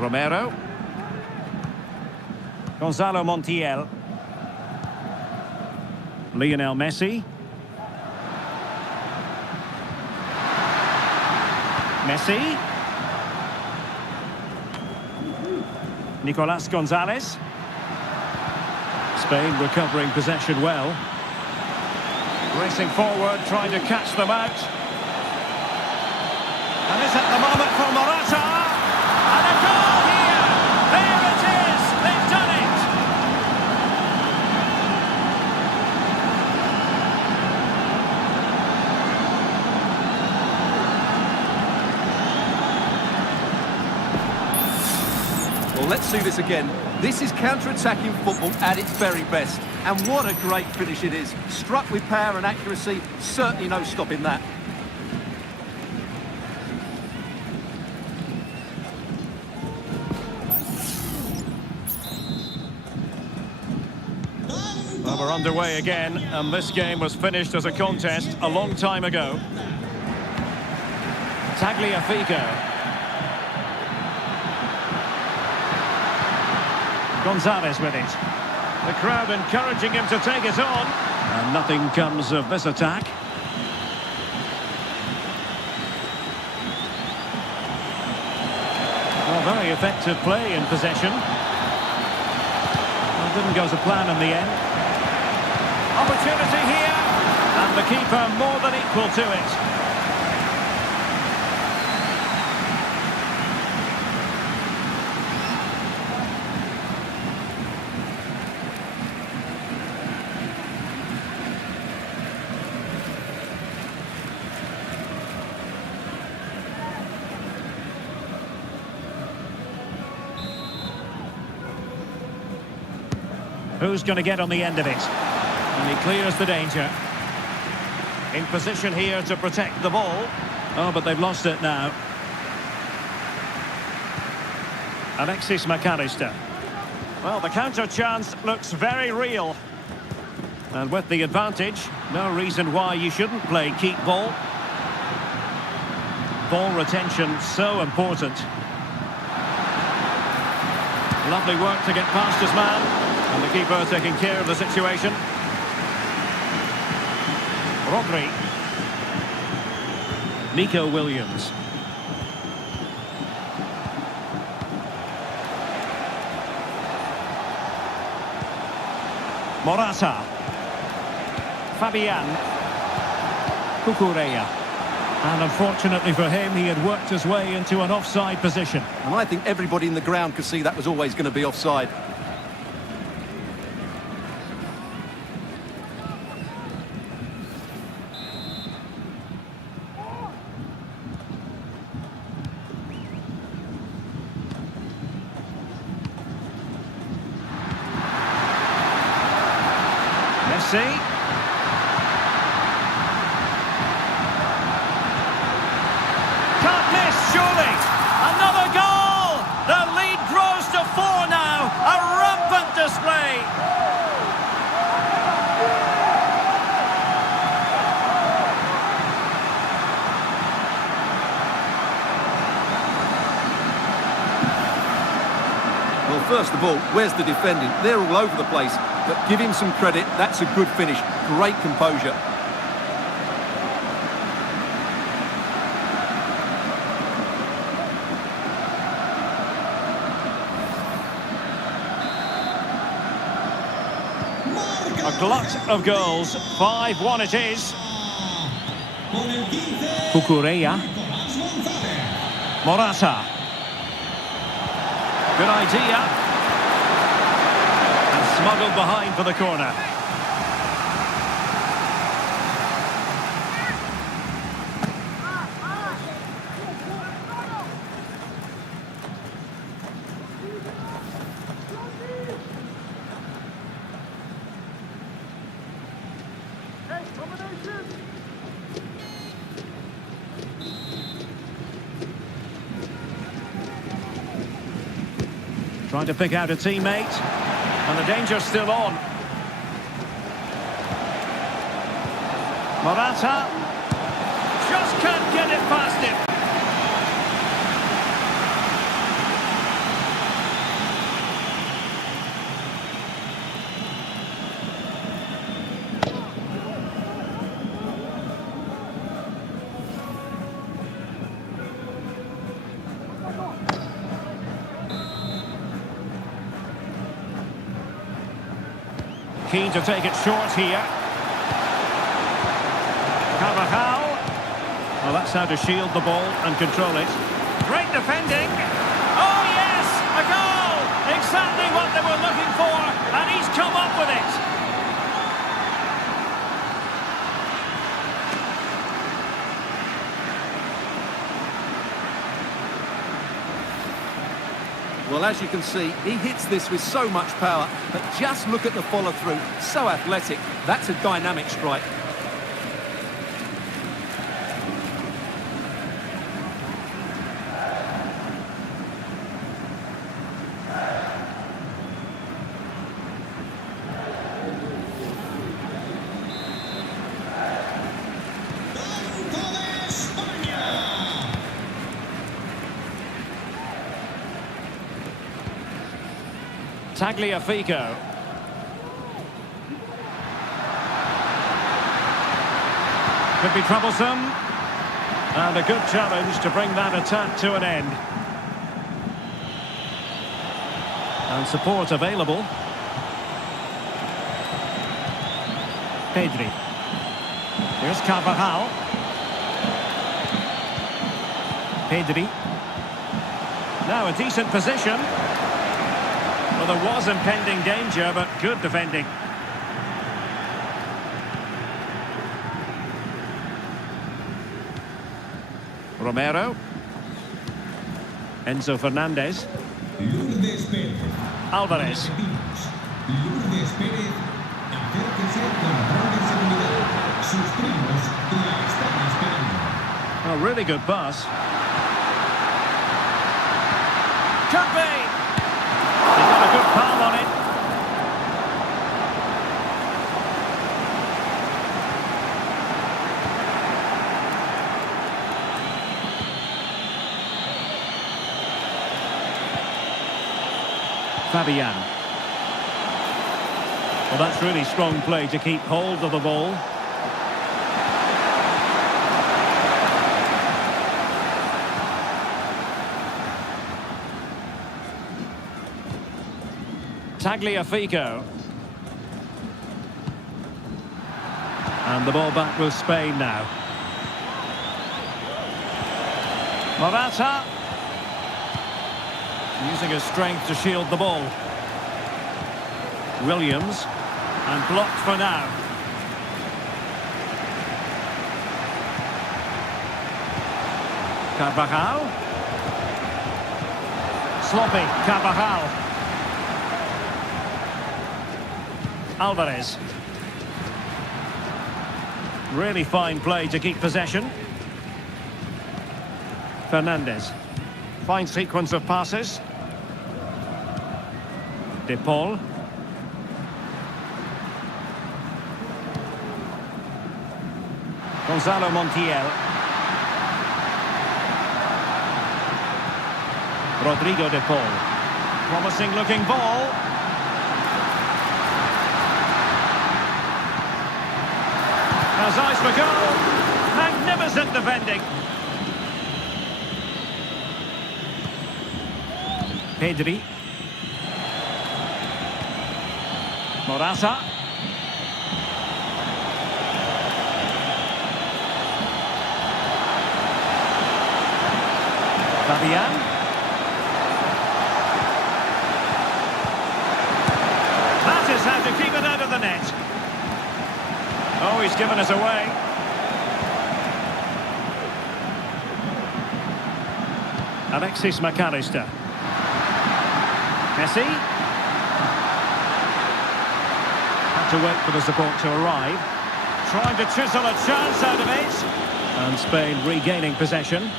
Romero. Gonzalo Montiel. Lionel Messi. Messi. Nicolas Gonzalez. Spain recovering possession well. Racing forward, trying to catch them out. And this at the moment for Morata. And a goal here! There it is! They've done it! Well, let's see this again. This is counter-attacking football at its very best. And what a great finish it is. Struck with power and accuracy, certainly no stopping that. Well, we're underway again, and this game was finished as a contest a long time ago. Tagliafico. Gonzalez with it. The crowd encouraging him to take it on. And nothing comes of this attack. Well, very effective play in possession. Well, didn't go to plan in the end. Opportunity here, and the keeper more than equal to it. Who's going to get on the end of it? And he clears the danger. In position here to protect the ball. Oh, but they've lost it now. Alexis McAllister. Well, the counter chance looks very real. And with the advantage, no reason why you shouldn't play keep ball. Ball retention so important. Lovely work to get past his man. And the keeper taking care of the situation. Rodri. Nico Williams. Morata. Fabian. Cucurella. And unfortunately for him, he had worked his way into an offside position. And I think everybody in the ground could see that was always going to be offside. Messi. Can't miss, surely. Another goal! The lead grows to 4 now. A rampant display. Well, first of all, where's the defending? They're all over the place. But give him some credit, that's a good finish. Great composure. A glut of goals. 5-1 it is. Cucurella. Morata. Good idea. Smuggled behind for the corner. Trying to pick out a teammate. And the danger's still on. Morata. Just can't get it past him. Keen to take it short here. Carvajal. Well, that's how to shield the ball and control it. Great defending. Oh, yes! A goal! Exactly what they were looking for, and he's come up with it. Well, as you can see, he hits this with so much power, but just look at the follow-through. So athletic. That's a dynamic strike. Tagliafico. Could be troublesome. And a good challenge to bring that attack to an end. And support available. Pedri. Here's Carvajal. Pedri. Now a decent position. Well, there was impending danger, but good defending. Romero. Enzo Fernandez. Alvarez. really good pass. Could be. He's got a good palm on it. Fabian. Well, that's really strong play to keep hold of the ball. Tagliafico. And the ball back with Spain now. Morata. Using his strength to shield the ball. Williams. And blocked for now. Carvajal. Sloppy. Carvajal. Alvarez. Really fine play to keep possession. Fernandez. Fine sequence of passes. De Paul. Gonzalo Montiel. Rodrigo De Paul. Promising looking ball. Has eyes for goal. Magnificent defending. Pedri. Morata. Fabian. That is how to keep it out of the net. Oh, he's given us away. Alexis McAllister. Messi. Had to wait for the support to arrive. Trying to chisel a chance out of it. And Spain regaining possession.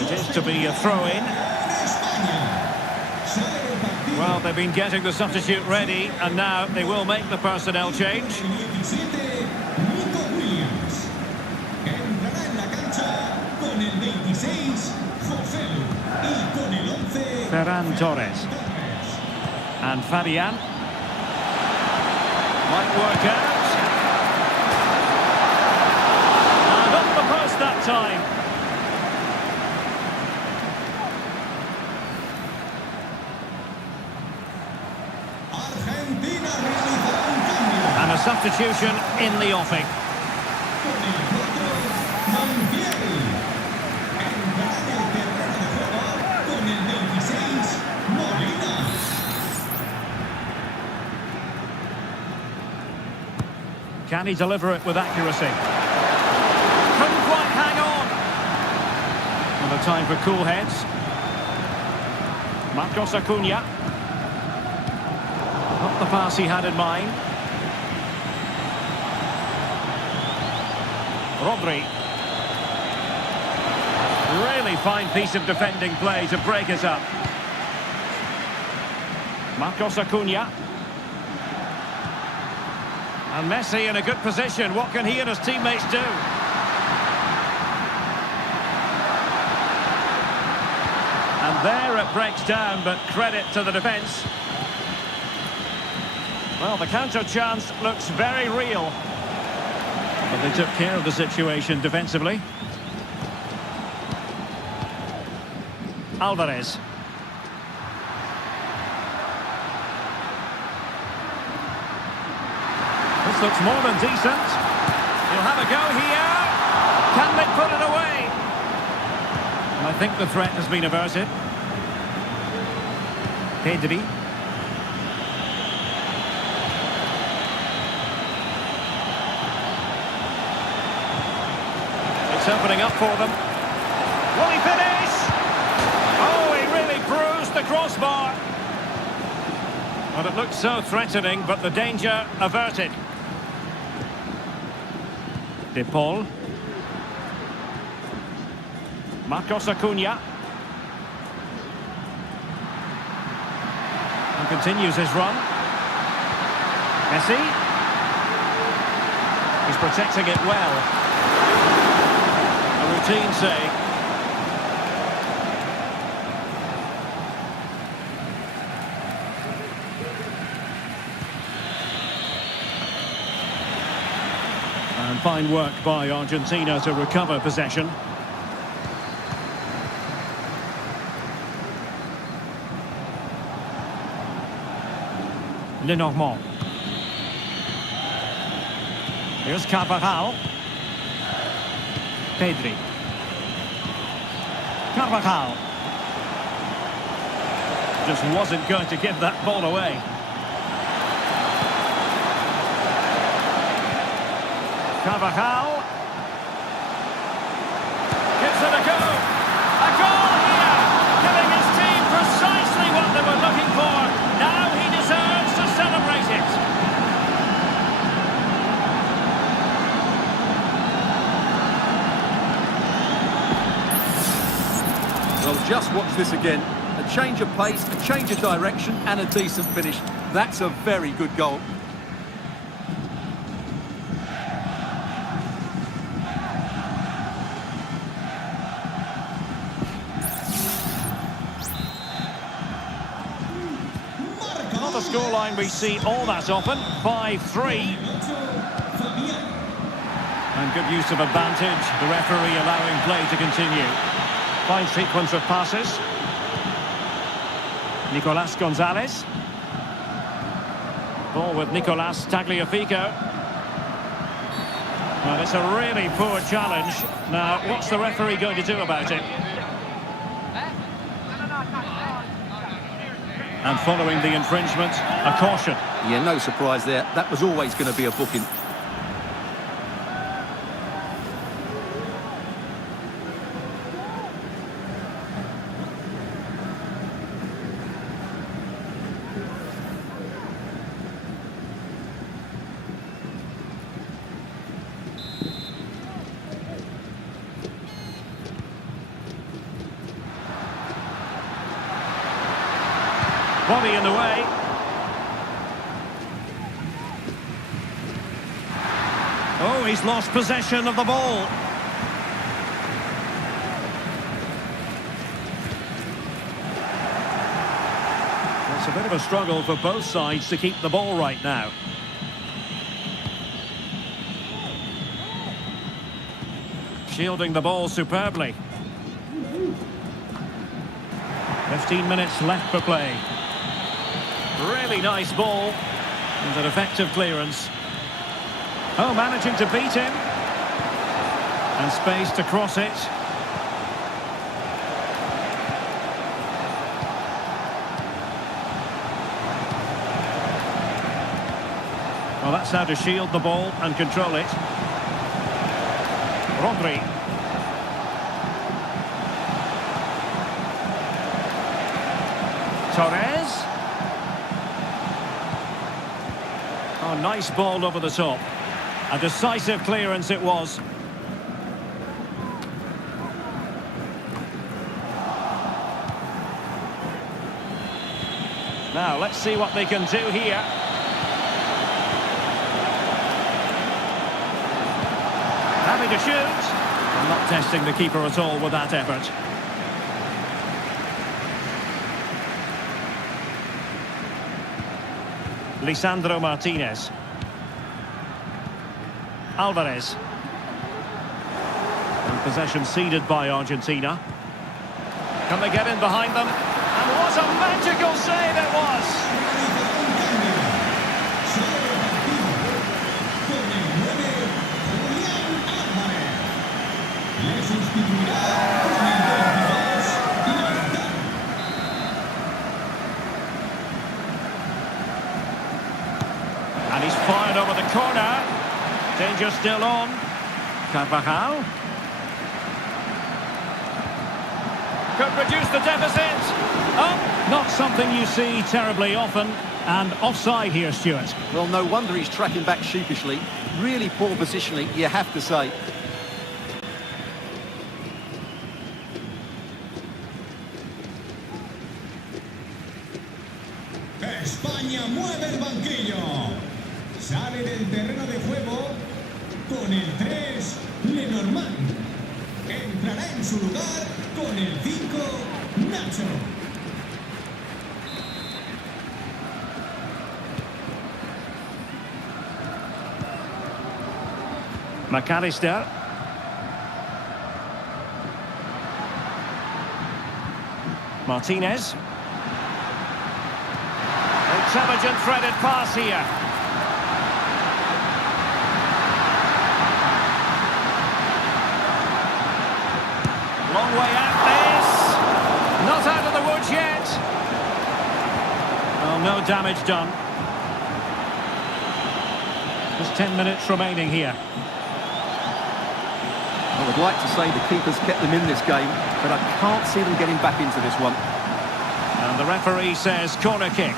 It is to be a throw-in. Well, they've been getting the substitute ready, and now they will make the personnel change. Ferran Torres. And Fabian. Might work out. And up the post that time. And a substitution in the offing. Can he deliver it with accuracy? Couldn't quite hang on. And a time for cool heads. Marcos Acuna. Not the pass he had in mind. Rodri. Really fine piece of defending play to break us up. Marcos Acuna. And Messi in a good position. What can he and his teammates do? And there it breaks down, but credit to the defence. Well, the counter chance looks very real. But they took care of the situation defensively. Alvarez. This looks more than decent. He'll have a go here. Can they put it away? And I think the threat has been averted. Pedri. It's opening up for them. Will he finish? Oh, he really bruised the crossbar. Well, it looked so threatening, but the danger averted. De Paul. Marcos Acuna. And continues his run. Messi. He's protecting it well. A routine save. And fine work by Argentina to recover possession. Lenormand. Here's Carvajal. Pedri. Carvajal. Just wasn't going to give that ball away. Carvajal. Gives it a go. A goal here, giving his team precisely what they were looking for. Now he deserves to celebrate it. Well, just watch this again. A change of pace, a change of direction, and a decent finish. That's a very good goal. Not a scoreline we see all that often. 5-3. And good use of advantage. The referee allowing play to continue. Fine sequence of passes. Nicolas Gonzalez. Ball with Nicolas Tagliafico. Well, it's a really poor challenge. Now, what's the referee going to do about it? And following the infringement, a caution. Yeah, no surprise there. That was always going to be a booking. Body in the way. Oh, he's lost possession of the ball. It's a bit of a struggle for both sides to keep the ball right now. Shielding the ball superbly. 15 minutes left for play. Really nice ball and an effective clearance. Oh, managing to beat him. And space to cross it. Well, that's how to shield the ball and control it. Rodri. Torres. Oh, nice ball over the top. A decisive clearance it was. Now, let's see what they can do here. Having to shoot. I'm not testing the keeper at all with that effort. Lisandro Martinez. Alvarez. And possession ceded by Argentina. Can they get in behind them? And what a magical save it was! And he's fired over the corner. Danger still on. Carvajal. Could reduce the deficit. Oh, not something you see terribly often. And offside here, Stuart. Well, no wonder he's tracking back sheepishly. Really poor positioning, you have to say. España mueve el banquillo. Sale del terreno de juego con el 3, Lenormand. Entrará en su lugar con el 5, Nacho. McAllister. Martinez. Intelligent threaded pass here. Long way out this. Not out of the woods yet. Well, no damage done. Just 10 minutes remaining here. I would like to say the keeper's kept them in this game, but I can't see them getting back into this one. And the referee says corner kick.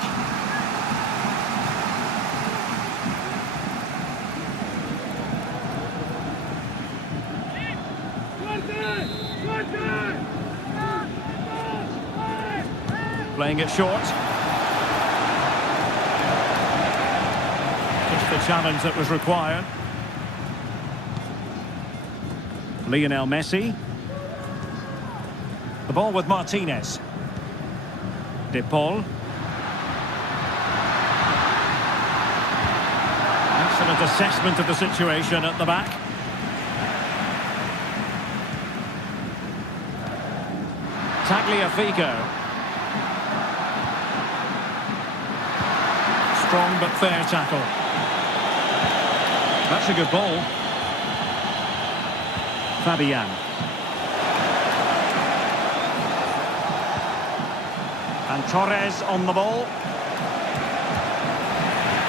Playing it short. Just the challenge that was required. Lionel Messi. The ball with Martinez. De Paul. Excellent assessment of the situation at the back. Tagliafico. Strong but fair tackle. That's a good ball. Fabian. And Torres on the ball.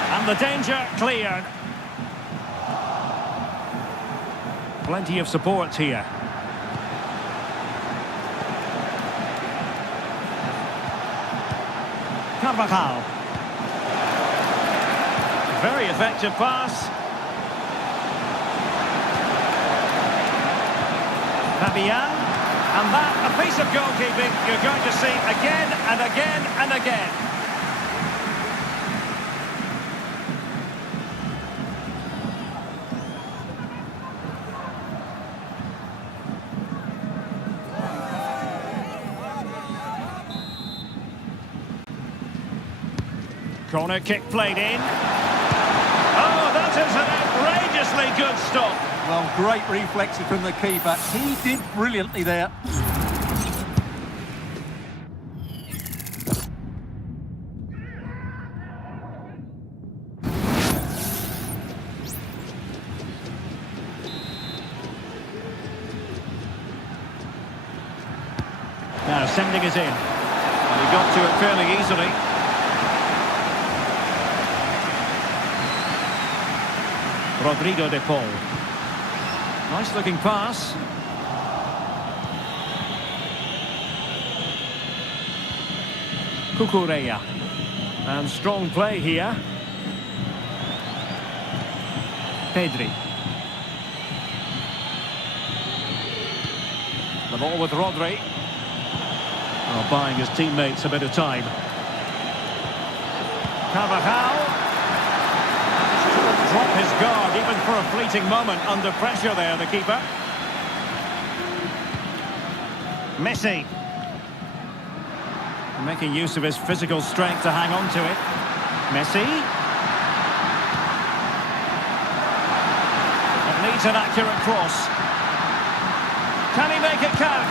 And the danger cleared. Plenty of support here. Carvajal. Very effective pass. Fabian. And that, a piece of goalkeeping you're going to see again and again and again. Corner kick played in. Oh, that is an outrageously good stop. Well, great reflexes from the keeper. He did brilliantly there. Now sending it in. And he got to it fairly easily. Rodrigo de Paul. Nice looking pass. Cucurella. And strong play here. Pedri. The ball with Rodri. Oh, buying his teammates a bit of time. Carvajal. Drop his guard even for a fleeting moment under pressure there, the keeper. Messi. Making use of his physical strength to hang on to it. Messi. It needs an accurate cross. Can he make it count?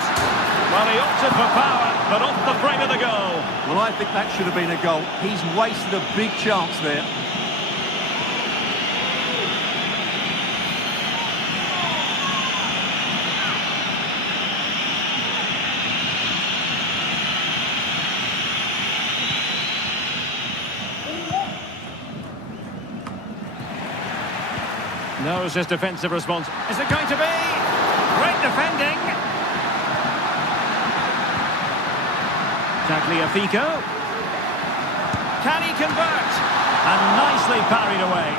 Well, he opted for power, but off the frame of the goal. Well, I think that should have been a goal. He's wasted a big chance there. Knows his defensive response. Is it going to be? Great defending. Tagliafico. Can he convert? And nicely parried away.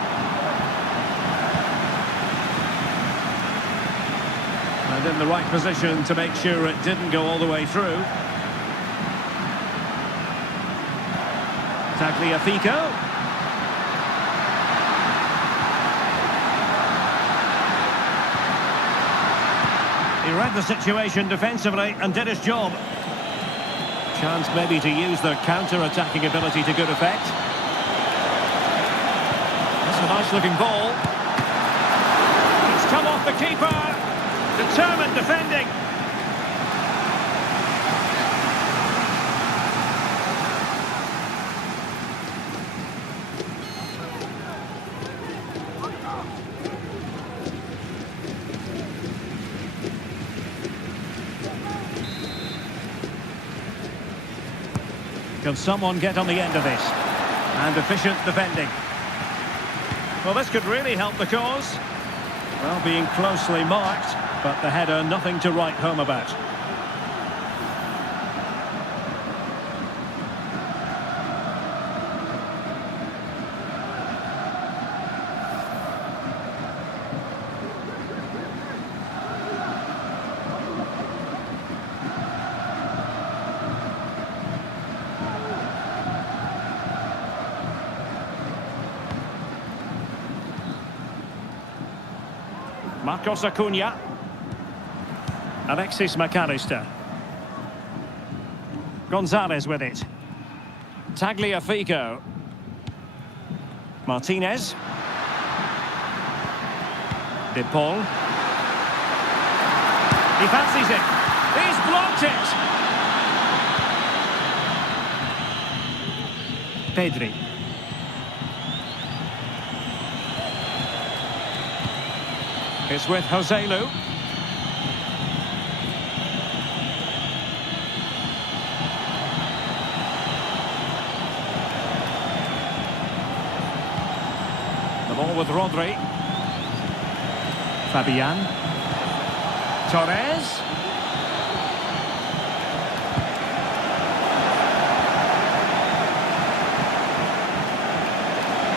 And in the right position to make sure it didn't go all the way through. Tagliafico. He read the situation defensively and did his job. Chance maybe to use their counter-attacking ability to good effect. That's a nice-looking ball. It's come off the keeper. Determined defending. Can someone get on the end of this? And efficient defending. Well, this could really help the cause. Well, being closely marked, but the header nothing to write home about. Marcos Acuna. Alexis McAllister. Gonzalez with it. Tagliafico. Martinez. De Paul. He fancies it. He's blocked it. Pedri. It's with Joselu. The ball with Rodri. Fabian. Torres.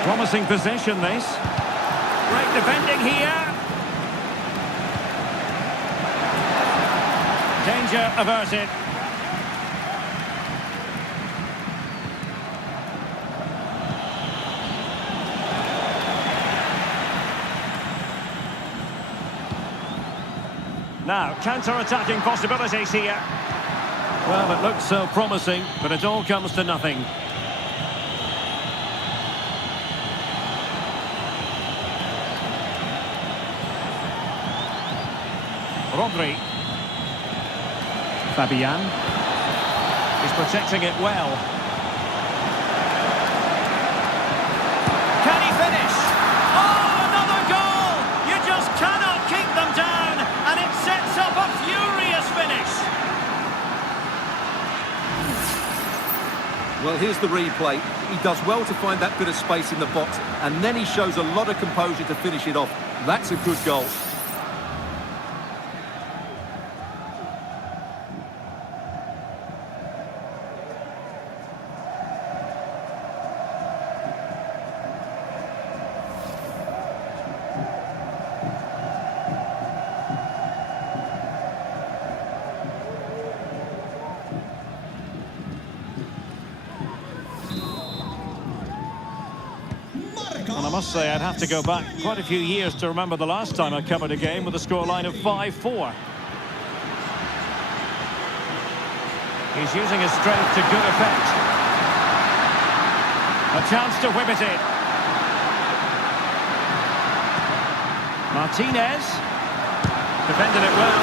Promising possession, this. Great defending here. Danger averted. Now, counter-attacking possibilities here. Well, it looks so promising, but it all comes to nothing. Rodri. Fabian is protecting it well. Can he finish? Oh, another goal! You just cannot keep them down, and it sets up a furious finish. Well, here's the replay. He does well to find that bit of space in the box, and then he shows a lot of composure to finish it off. That's a good goal. And I must say, I'd have to go back quite a few years to remember the last time I covered a game with a scoreline of 5-4. He's using his strength to good effect. A chance to whip it in. Martinez. Defended it well.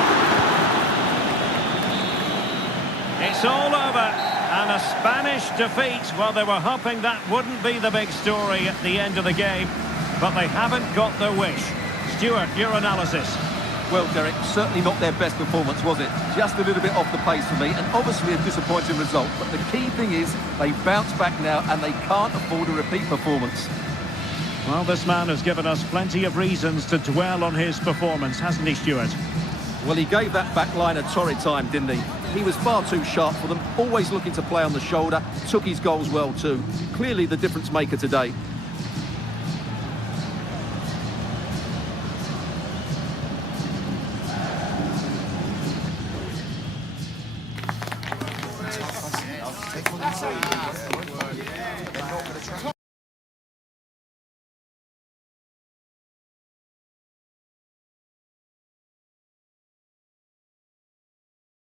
It's all over. And a Spanish defeat. Well, they were hoping that wouldn't be the big story at the end of the game, but they haven't got their wish. Stuart, your analysis. Well, Derek, certainly not their best performance, was it? Just a little bit off the pace for me, and obviously a disappointing result. But the key thing is they bounce back now, and they can't afford a repeat performance. Well, this man has given us plenty of reasons to dwell on his performance, hasn't he, Stuart? Well, he gave that back line a torrid time, didn't he? He was far too sharp for them, always looking to play on the shoulder, took his goals well too. Clearly the difference maker today.